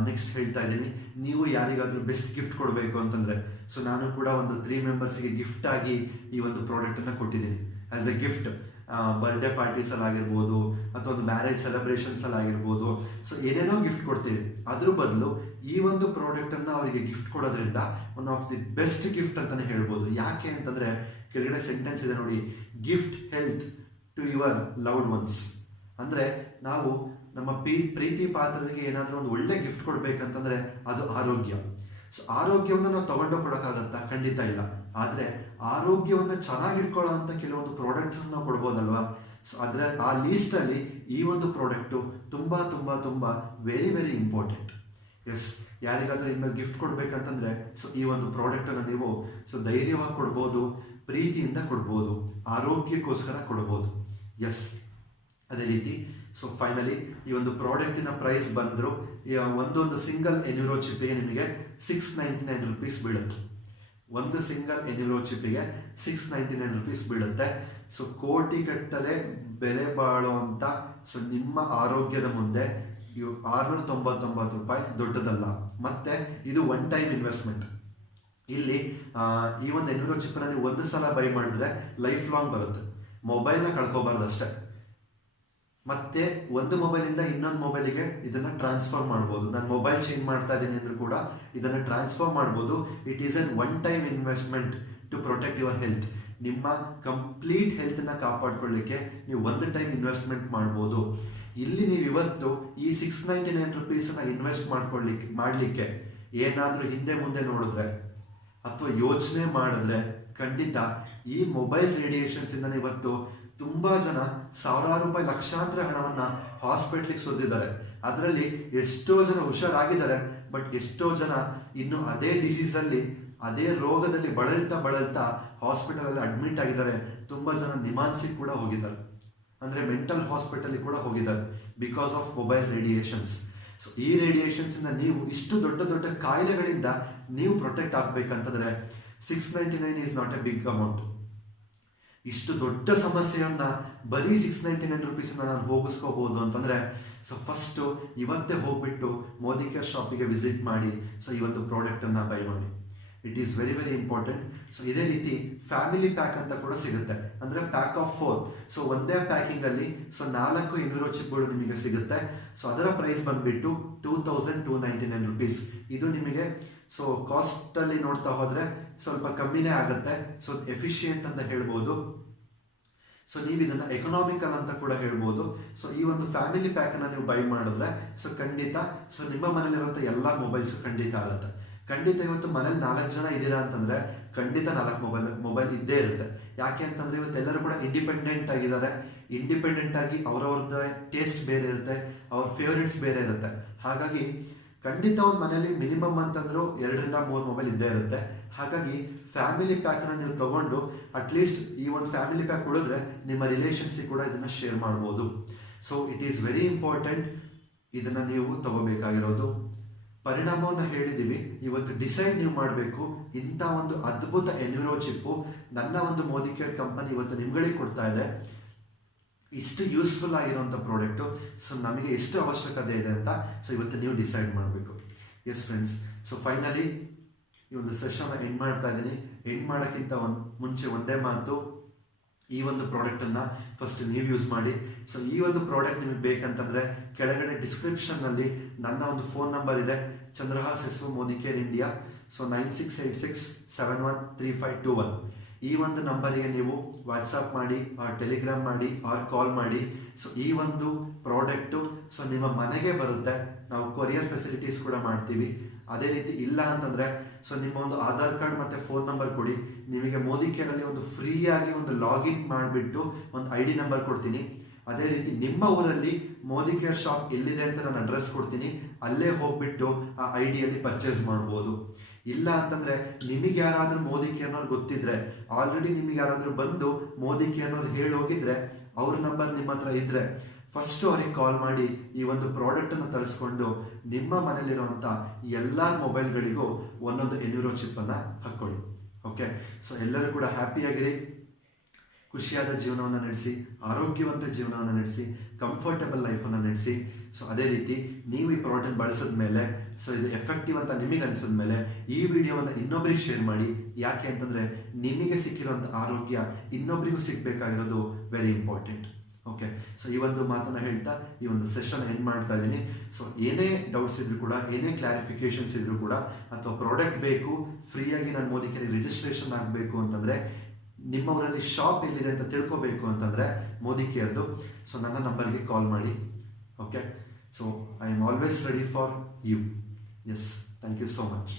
ನೆಕ್ಸ್ಟ್ ಹೇಳ್ತಾ ಇದ್ದೀನಿ, ನೀವು ಯಾರಿಗಾದ್ರೂ ಬೆಸ್ಟ್ ಗಿಫ್ಟ್ ಕೊಡಬೇಕು ಅಂತಂದ್ರೆ, ಸೊ ನಾನು ಕೂಡ ಒಂದು 3 ಮೆಂಬರ್ಸ್ಗೆ ಗಿಫ್ಟ್ ಆಗಿ ಈ ಒಂದು ಪ್ರಾಡಕ್ಟ್ ಅನ್ನ ಕೊಟ್ಟಿದ್ದೀನಿ as A gift. Birthday parties ಅಲ್ಲಿ ಆಗಿರ್ಬೋದು, ಅಥವಾ ಒಂದು ಮ್ಯಾರೇಜ್ ಸೆಲೆಬ್ರೇಷನ್ಸ್ ಅಲ್ಲಿ ಆಗಿರ್ಬೋದು, ಸೊ ಏನೇನೋ ಗಿಫ್ಟ್ ಕೊಡ್ತೀವಿ. ಅದ್ರ ಬದಲು ಈ ಒಂದು ಪ್ರಾಡಕ್ಟ್ ಅನ್ನ ಅವರಿಗೆ ಗಿಫ್ಟ್ ಕೊಡೋದ್ರಿಂದ one of the best gift ಅಂತಾನೆ ಹೇಳ್ಬೋದು. ಯಾಕೆ ಅಂತಂದ್ರೆ ಕೆಳಗಡೆ ಸೆಂಟೆನ್ಸ್ ಇದೆ ನೋಡಿ, gift health to your loved ones. ಅಂದ್ರೆ ನಾವು ನಮ್ಮ ಪ್ರೀತಿ ಪಾತ್ರರಿಗೆ ಏನಾದ್ರೂ ಒಂದು ಒಳ್ಳೆ ಗಿಫ್ಟ್ ಕೊಡ್ಬೇಕಂತಂದ್ರೆ ಅದು ಆರೋಗ್ಯ. ಸೊ ಆರೋಗ್ಯವನ್ನು ನಾವು ತಗೊಂಡು ಕೊಡೋಕ್ಕಾಗತ್ತಾ? ಖಂಡಿತ ಇಲ್ಲ. ಆದ್ರೆ ಆರೋಗ್ಯವನ್ನ ಚೆನ್ನಾಗಿ ಇಟ್ಕೊಳ್ಳೋ ಅಂತ ಕೆಲವೊಂದು ಪ್ರಾಡಕ್ಟ್ಸ್ ನಾವು ಕೊಡ್ಬೋದಲ್ವಾ? ಸೊ ಆ ಲೀಸ್ಟ್ ಅಲ್ಲಿ ಈ ಒಂದು ಪ್ರಾಡಕ್ಟ್ ತುಂಬಾ ತುಂಬಾ ತುಂಬಾ ವೆರಿ ವೆರಿ ಇಂಪಾರ್ಟೆಂಟ್. ಎಸ್, ಯಾರಿಗಾದ್ರೂ ಇನ್ಮೇಲೆ ಗಿಫ್ಟ್ ಕೊಡ್ಬೇಕಂತಂದ್ರೆ ಸೊ ಈ ಒಂದು ಪ್ರಾಡಕ್ಟ್ ಅನ್ನ ನೀವು ಸೊ ಧೈರ್ಯವಾಗಿ ಕೊಡ್ಬೋದು, ಪ್ರೀತಿಯಿಂದ ಕೊಡ್ಬೋದು, ಆರೋಗ್ಯಕ್ಕೋಸ್ಕರ ಕೊಡ್ಬೋದು. ಎಸ್, ಅದೇ ರೀತಿ ಸೊ ಫೈನಲಿ ಈ ಒಂದು ಪ್ರಾಡಕ್ಟಿನ ಪ್ರೈಸ್ ಬಂದ್ರು ಒಂದೊಂದು ಸಿಂಗಲ್ ಎನ್ಯೂರೋ ಚಿಪ್ಪಿಗೆ ನಿಮಗೆ 699 ರುಪೀಸ್ ಬೀಳುತ್ತೆ. ಒಂದು ಸಿಂಗಲ್ ಎನ್ಯೂರೋ ಚಿಪ್ಪಿಗೆ 699 ರುಪೀಸ್ ಬೀಳುತ್ತೆ. ಸೊ ಕೋಟಿ ಗಟ್ಟಲೆ ಬೆಲೆ ಬಾಳುವಂತ ಸೊ ನಿಮ್ಮ ಆರೋಗ್ಯದ ಮುಂದೆ 699 ರೂಪಾಯಿ ದೊಡ್ಡದಲ್ಲ. ಮತ್ತೆ ಇದು ಒನ್ ಟೈಮ್ ಇನ್ವೆಸ್ಟ್ಮೆಂಟ್. ಇಲ್ಲಿ ಈ ಒಂದು ಎನ್ಯೂರೋ ಚಿಪ್ ನ ನೀವು ಒಂದು ಸಲ ಬೈ ಮಾಡಿದ್ರೆ ಲೈಫ್ ಲಾಂಗ್ ಬರುತ್ತೆ. ಮೊಬೈಲ್ನ ಕಳ್ಕೋಬಾರ್ದು ಅಷ್ಟೇ. ಮತ್ತೆ ಒಂದು ಮೊಬೈಲಿಂದ ಇನ್ನೊಂದು ಮೊಬೈಲಿಗೆ ಇದನ್ನ ಟ್ರಾನ್ಸ್ಫರ್ ಮಾಡ್ಬೋದು. ನಾನು ಮೊಬೈಲ್ ಚೇಂಜ್ ಮಾಡ್ತಾ ಇದ್ದೀನಿ ಅಂದ್ರೂ ಕೂಡ ಇದನ್ನ ಟ್ರಾನ್ಸ್ಫರ್ ಮಾಡ್ಬೋದು. It is an one time investment to protect your health. ನಿಮ್ಮ ಕಂಪ್ಲೀಟ್ ಹೆಲ್ತ್ ನ ಕಾಪಾಡ್ಕೊಳ್ಳಿಕ್ಕೆ ನೀವು ಒಂದು ಟೈಮ್ ಇನ್ವೆಸ್ಟ್ಮೆಂಟ್ ಮಾಡ್ಬೋದು. ಇಲ್ಲಿ ನೀವು ಇವತ್ತು ಈ 699 ರುಪೀಸ್ ನ ಇನ್ವೆಸ್ಟ್ ಮಾಡ್ಲಿಕ್ಕೆ ಏನಾದ್ರೂ ಹಿಂದೆ ಮುಂದೆ ನೋಡಿದ್ರೆ ಅಥವಾ ಯೋಚನೆ ಮಾಡಿದ್ರೆ ಖಂಡಿತ ಈ ಮೊಬೈಲ್ ರೇಡಿಯೇಷನ್ಸ್ ಇಂದ ಇವತ್ತು ತುಂಬಾ ಜನ ಸಾವಿರಾರು ರೂಪಾಯಿ, ಲಕ್ಷಾಂತರ ಹಣವನ್ನ ಹಾಸ್ಪಿಟ್ಲಿಗೆ ಸುರಿದಿದ್ದಾರೆ. ಅದರಲ್ಲಿ ಎಷ್ಟೋ ಜನ ಹುಷಾರಾಗಿದ್ದಾರೆ, ಬಟ್ ಎಷ್ಟೋ ಜನ ಇನ್ನು ಅದೇ ಡಿಸೀಸ್ ಅಲ್ಲಿ, ಅದೇ ರೋಗದಲ್ಲಿ ಬಳಲ್ತಾ ಹಾಸ್ಪಿಟಲ್ ಅಲ್ಲಿ ಅಡ್ಮಿಟ್ ಆಗಿದ್ದಾರೆ. ತುಂಬಾ ಜನ ನಿಮಾನ್ಸಿಗೆ ಕೂಡ ಹೋಗಿದ್ದಾರೆ, ಅಂದ್ರೆ ಮೆಂಟಲ್ ಹಾಸ್ಪಿಟಲ್ ಕೂಡ ಹೋಗಿದ್ದಾರೆ because of mobile radiations. So ಈ ರೇಡಿಯೇಷನ್ಸ್ ಇಂದ ನೀವು ಇಷ್ಟು ದೊಡ್ಡ ದೊಡ್ಡ ಕಾಯಿಲೆಗಳಿಂದ ನೀವು ಪ್ರೊಟೆಕ್ಟ್ ಆಗ್ಬೇಕಂತಂದ್ರೆ 699 is not a big amount. ಇಷ್ಟು ದೊಡ್ಡ ಸಮಸ್ಯೆಯನ್ನ ಬರೀ 699 ರುಪೀಸ್ ನಾನು ಹೋಗಿಸ್ಕೋಬಹುದು ಅಂತಂದ್ರೆ ಸೊ ಫಸ್ಟ್ ಇವತ್ತೇ ಹೋಗ್ಬಿಟ್ಟು ಮೋದಿ ಕೇರ್ ಶಾಪಿಗೆ ವಿಸಿಟ್ ಮಾಡಿ ಸೊ ಈ ಒಂದು ಪ್ರಾಡಕ್ಟ್ ಅನ್ನ ಬೈ ಮಾಡಿ. It is very very important. So ಇದೇ ರೀತಿ ಫ್ಯಾಮಿಲಿ ಪ್ಯಾಕ್ ಅಂತ ಕೂಡ ಸಿಗುತ್ತೆ, ಅಂದ್ರೆ ಪ್ಯಾಕ್ ಆಫ್ 4. ಸೊ ಒಂದೇ ಪ್ಯಾಕಿಂಗ್ ಅಲ್ಲಿ ಸೊ 4 ಎನ್ಯೂರೋ ಚಿಪ್ಗಳು ನಿಮಗೆ ಸಿಗುತ್ತೆ. ಸೊ ಅದರ ಪ್ರೈಸ್ ಬಂದ್ಬಿಟ್ಟು 2299 ರುಪೀಸ್. ಇದು ನಿಮಗೆ ಸೊ ಕಾಸ್ಟ್ ಅಲ್ಲಿ ನೋಡ್ತಾ ಹೋದ್ರೆ ಸ್ವಲ್ಪ ಕಮ್ಮಿನೇ ಆಗುತ್ತೆ. ಸೊ ಎಫಿಷಿಯಂಟ್ ಅಂತ ಹೇಳ್ಬೋದು. ಸೊ ನೀವು ಇದನ್ನ ಎಕನಾಮಿಕಲ್ ಅಂತ ಕೂಡ ಹೇಳ್ಬೋದು. ಸೊ ಈ ಒಂದು ಫ್ಯಾಮಿಲಿ ಪ್ಯಾಕ್ ಅನ್ನ ನೀವು ಬೈ ಮಾಡಿದ್ರೆ ಸೊ ಖಂಡಿತ ಸೊ ನಿಮ್ಮ ಮನೇಲಿರುವಂತ ಎಲ್ಲಾ ಮೊಬೈಲ್ಸ್ ಖಂಡಿತ ಆಗುತ್ತೆ. ಖಂಡಿತ ಇವತ್ತು ಮನೇಲಿ 4 ಜನ ಇದ್ದೀರಾ ಅಂತಂದ್ರೆ ಖಂಡಿತ 4 ಮೊಬೈಲ್ ಇದ್ದೇ ಇರುತ್ತೆ. ಯಾಕೆ ಅಂತಂದ್ರೆ ಇವತ್ತು ಎಲ್ಲರೂ ಕೂಡ ಇಂಡಿಪೆಂಡೆಂಟ್ ಆಗಿದ್ದಾರೆ. ಇಂಡಿಪೆಂಡೆಂಟ್ ಆಗಿ ಅವರವ್ರದ್ದು ಟೇಸ್ಟ್ ಬೇರೆ ಇರುತ್ತೆ, ಅವ್ರ ಫೇವರಿಟ್ಸ್ ಬೇರೆ ಇರುತ್ತೆ. ಹಾಗಾಗಿ ಖಂಡಿತ ಒಂದು ಮನೆಯಲ್ಲಿ ಮಿನಿಮಮ್ ಅಂತಂದ್ರು 2 ರಿಂದ 3 ಮೊಬೈಲ್ ಇದ್ದೇ ಇರುತ್ತೆ. ಹಾಗಾಗಿ ಫ್ಯಾಮಿಲಿ ಪ್ಯಾಕ್ ಅನ್ನ ನೀವು ತಗೊಂಡು ಅಟ್ಲೀಸ್ಟ್ ಈ ಒಂದು ಫ್ಯಾಮಿಲಿ ಪ್ಯಾಕ್ ಕೊಡಿದ್ರೆ ನಿಮ್ಮ ರಿಲೇಷನ್ಸ್ ಕೂಡ ಇದನ್ನ ಶೇರ್ ಮಾಡ್ಬೋದು. So it is very important. ಇದನ್ನ ನೀವು ತಗೋಬೇಕಾಗಿರೋದು. ಪರಿಣಾಮವನ್ನ ಹೇಳಿದೀವಿ. ಇವತ್ತು ಡಿಸೈಡ್ ನೀವು ಮಾಡಬೇಕು, ಇಂಥ ಒಂದು ಅದ್ಭುತ ಎನ್ಯೂರೋ ಚಿಪ್ಪು ನನ್ನ ಒಂದು ಮೋದಿ ಕೇರ್ ಕಂಪನಿ ಇವತ್ತು ನಿಮ್ಗಳಿಗೆ ಕೊಡ್ತಾ ಇದೆ. ಇಷ್ಟು ಯೂಸ್ಫುಲ್ ಆಗಿರುವಂಥ ಪ್ರಾಡಕ್ಟು. ಸೊ ನಮಗೆ ಎಷ್ಟು ಅವಶ್ಯಕತೆ ಇದೆ ಅಂತ ಸೊ ಇವತ್ತು ನೀವು ಡಿಸೈಡ್ ಮಾಡಬೇಕು. ಎಸ್ ಫ್ರೆಂಡ್ಸ್, ಸೊ ಫೈನಲಿ ಈ ಒಂದು ಸೆಷನ್ ಎಂಡ್ ಮಾಡ್ತಾ ಇದ್ದೀನಿ. ಎಂಡ್ ಮಾಡೋಕ್ಕಿಂತ ಮುಂಚೆ ಒಂದೇ ಮಾತು, ಈ ಒಂದು ಪ್ರಾಡಕ್ಟ್ ಅನ್ನ ಫಸ್ಟ್ ನೀವು ಯೂಸ್ ಮಾಡಿ. ಸೊ ಈ ಒಂದು ಪ್ರಾಡಕ್ಟ್ ನಿಮಗೆ ಬೇಕಂತಂದ್ರೆ ಕೆಳಗಡೆ ಡಿಸ್ಕ್ರಿಪ್ಷನ್ ನಲ್ಲಿ ನನ್ನ ಒಂದು ಫೋನ್ ನಂಬರ್ ಇದೆ, Chandrahas S Modicare India. So 9686713521 ಈ ಒಂದು ನಂಬರಿಗೆ ನೀವು ವಾಟ್ಸಾಪ್ ಮಾಡಿ, ಟೆಲಿಗ್ರಾಮ್ ಮಾಡಿ, ಕಾಲ್ ಮಾಡಿ. ಸೊ ಈ ಒಂದು ಪ್ರಾಡಕ್ಟು ಸೊ ನಿಮ್ಮ ಮನೆಗೆ ಬರುತ್ತೆ. ನಾವು ಕೊರಿಯರ್ ಫೆಸಿಲಿಟೀಸ್ ಕೂಡ ಮಾಡ್ತೀವಿ. ಅದೇ ರೀತಿ ಇಲ್ಲ ಅಂತಂದ್ರೆ ಸೊ ನಿಮ್ಮ ಒಂದು ಆಧಾರ್ ಕಾರ್ಡ್ ಮತ್ತೆ ಫೋನ್ ನಂಬರ್ ಕೊಡಿ. ನಿಮಗೆ ಮೋದಿ ಕೇರ್ ಅಲ್ಲಿ ಒಂದು ಫ್ರೀ ಆಗಿ ಒಂದು ಲಾಗಿನ್ ಮಾಡಿಬಿಟ್ಟು ಒಂದು ID ನಂಬರ್ ಕೊಡ್ತೀನಿ. ಅದೇ ರೀತಿ ನಿಮ್ಮ ಊರಲ್ಲಿ ಮೋದಿ ಕೇರ್ ಶಾಪ್ ಎಲ್ಲಿದೆ ಅಂತ ನಾನು ಅಡ್ರೆಸ್ ಕೊಡ್ತೀನಿ. ಅಲ್ಲೇ ಹೋಗ್ಬಿಟ್ಟು ಆ ID ಪರ್ಚೇಸ್ ಮಾಡ್ಬೋದು. ಇಲ್ಲ ಅಂತಂದ್ರೆ ನಿಮಗೆ ಯಾರಾದ್ರೂ ಮೋದಿ ಕೇರ್ನವ್ರು ಗೊತ್ತಿದ್ರೆ, ಆಲ್ರೆಡಿ ನಿಮಗೆ ಯಾರಾದ್ರೂ ಬಂದು ಮೋದಿ ಕೇರ್ನವ್ರು ಹೇಳಿ ಹೋಗಿದ್ರೆ, ಅವ್ರ ನಂಬರ್ ನಿಮ್ಮ ಹತ್ರ ಇದ್ರೆ ಫಸ್ಟ್ ಅವ್ರಿಗೆ ಕಾಲ್ ಮಾಡಿ ಈ ಒಂದು ಪ್ರಾಡಕ್ಟ್ ಅನ್ನು ತರಿಸ್ಕೊಂಡು ನಿಮ್ಮ ಮನೇಲಿರುವಂತ ಎಲ್ಲಾ ಮೊಬೈಲ್ಗಳಿಗೂ ಒಂದೊಂದು ಎನ್ಯೂರೋ ಚಿಪ್ ಅನ್ನ ಹಾಕೊಳ್ಳಿ. ಓಕೆ, ಸೊ ಎಲ್ಲರೂ ಕೂಡ ಹ್ಯಾಪಿಯಾಗಿರಿ, ಖುಷಿಯಾದ ಜೀವನವನ್ನು ನಡೆಸಿ, ಆರೋಗ್ಯವಂತ ಜೀವನವನ್ನು ನಡೆಸಿ, ಕಂಫರ್ಟಬಲ್ ಲೈಫನ್ನು ನಡೆಸಿ. ಸೊ ಅದೇ ರೀತಿ ನೀವು ಈ ಪ್ರಾಡಕ್ಟ್ ಬಳಸಿದ ಮೇಲೆ, ಸೊ ಇದು ಎಫೆಕ್ಟಿವ್ ಅಂತ ನಿಮಗೆ ಅನಿಸಿದ ಮೇಲೆ ಈ ವಿಡಿಯೋವನ್ನು ಇನ್ನೊಬ್ರಿಗೆ ಶೇರ್ ಮಾಡಿ. ಯಾಕೆ ಅಂತಂದರೆ ನಿಮಗೆ ಸಿಕ್ಕಿರೋಂಥ ಆರೋಗ್ಯ ಇನ್ನೊಬ್ರಿಗೂ ಸಿಗಬೇಕಾಗಿರೋದು ವೆರಿ ಇಂಪಾರ್ಟೆಂಟ್. ಓಕೆ, ಸೊ ಈ ಒಂದು ಮಾತನ್ನು ಹೇಳ್ತಾ ಈ ಒಂದು ಸೆಷನ್ ಎಂಡ್ ಮಾಡ್ತಾ ಇದ್ದೀನಿ. ಸೊ ಏನೇ ಡೌಟ್ಸ್ ಇದ್ರೂ ಕೂಡ, ಏನೇ ಕ್ಲಾರಿಫಿಕೇಶನ್ಸ್ ಇದ್ರೂ ಕೂಡ, ಅಥವಾ ಪ್ರಾಡಕ್ಟ್ ಬೇಕು ಫ್ರೀಯಾಗಿ ನಾನು ಮೋದಿಕೇರಿ ರಿಜಿಸ್ಟ್ರೇಷನ್ ಆಗಬೇಕು ಅಂತಂದರೆ, ನಿಮ್ಮ ಊರಲ್ಲಿ ಶಾಪ್ ಎಲ್ಲಿದೆ ಅಂತ ತಿಳ್ಕೋಬೇಕು ಅಂತಂದರೆ ಮೋದಿಕೇರ್ದು, ಸೊ ನನ್ನ ನಂಬರ್ಗೆ ಕಾಲ್ ಮಾಡಿ. Okay, so I am always ready for you. Yes, thank you so much.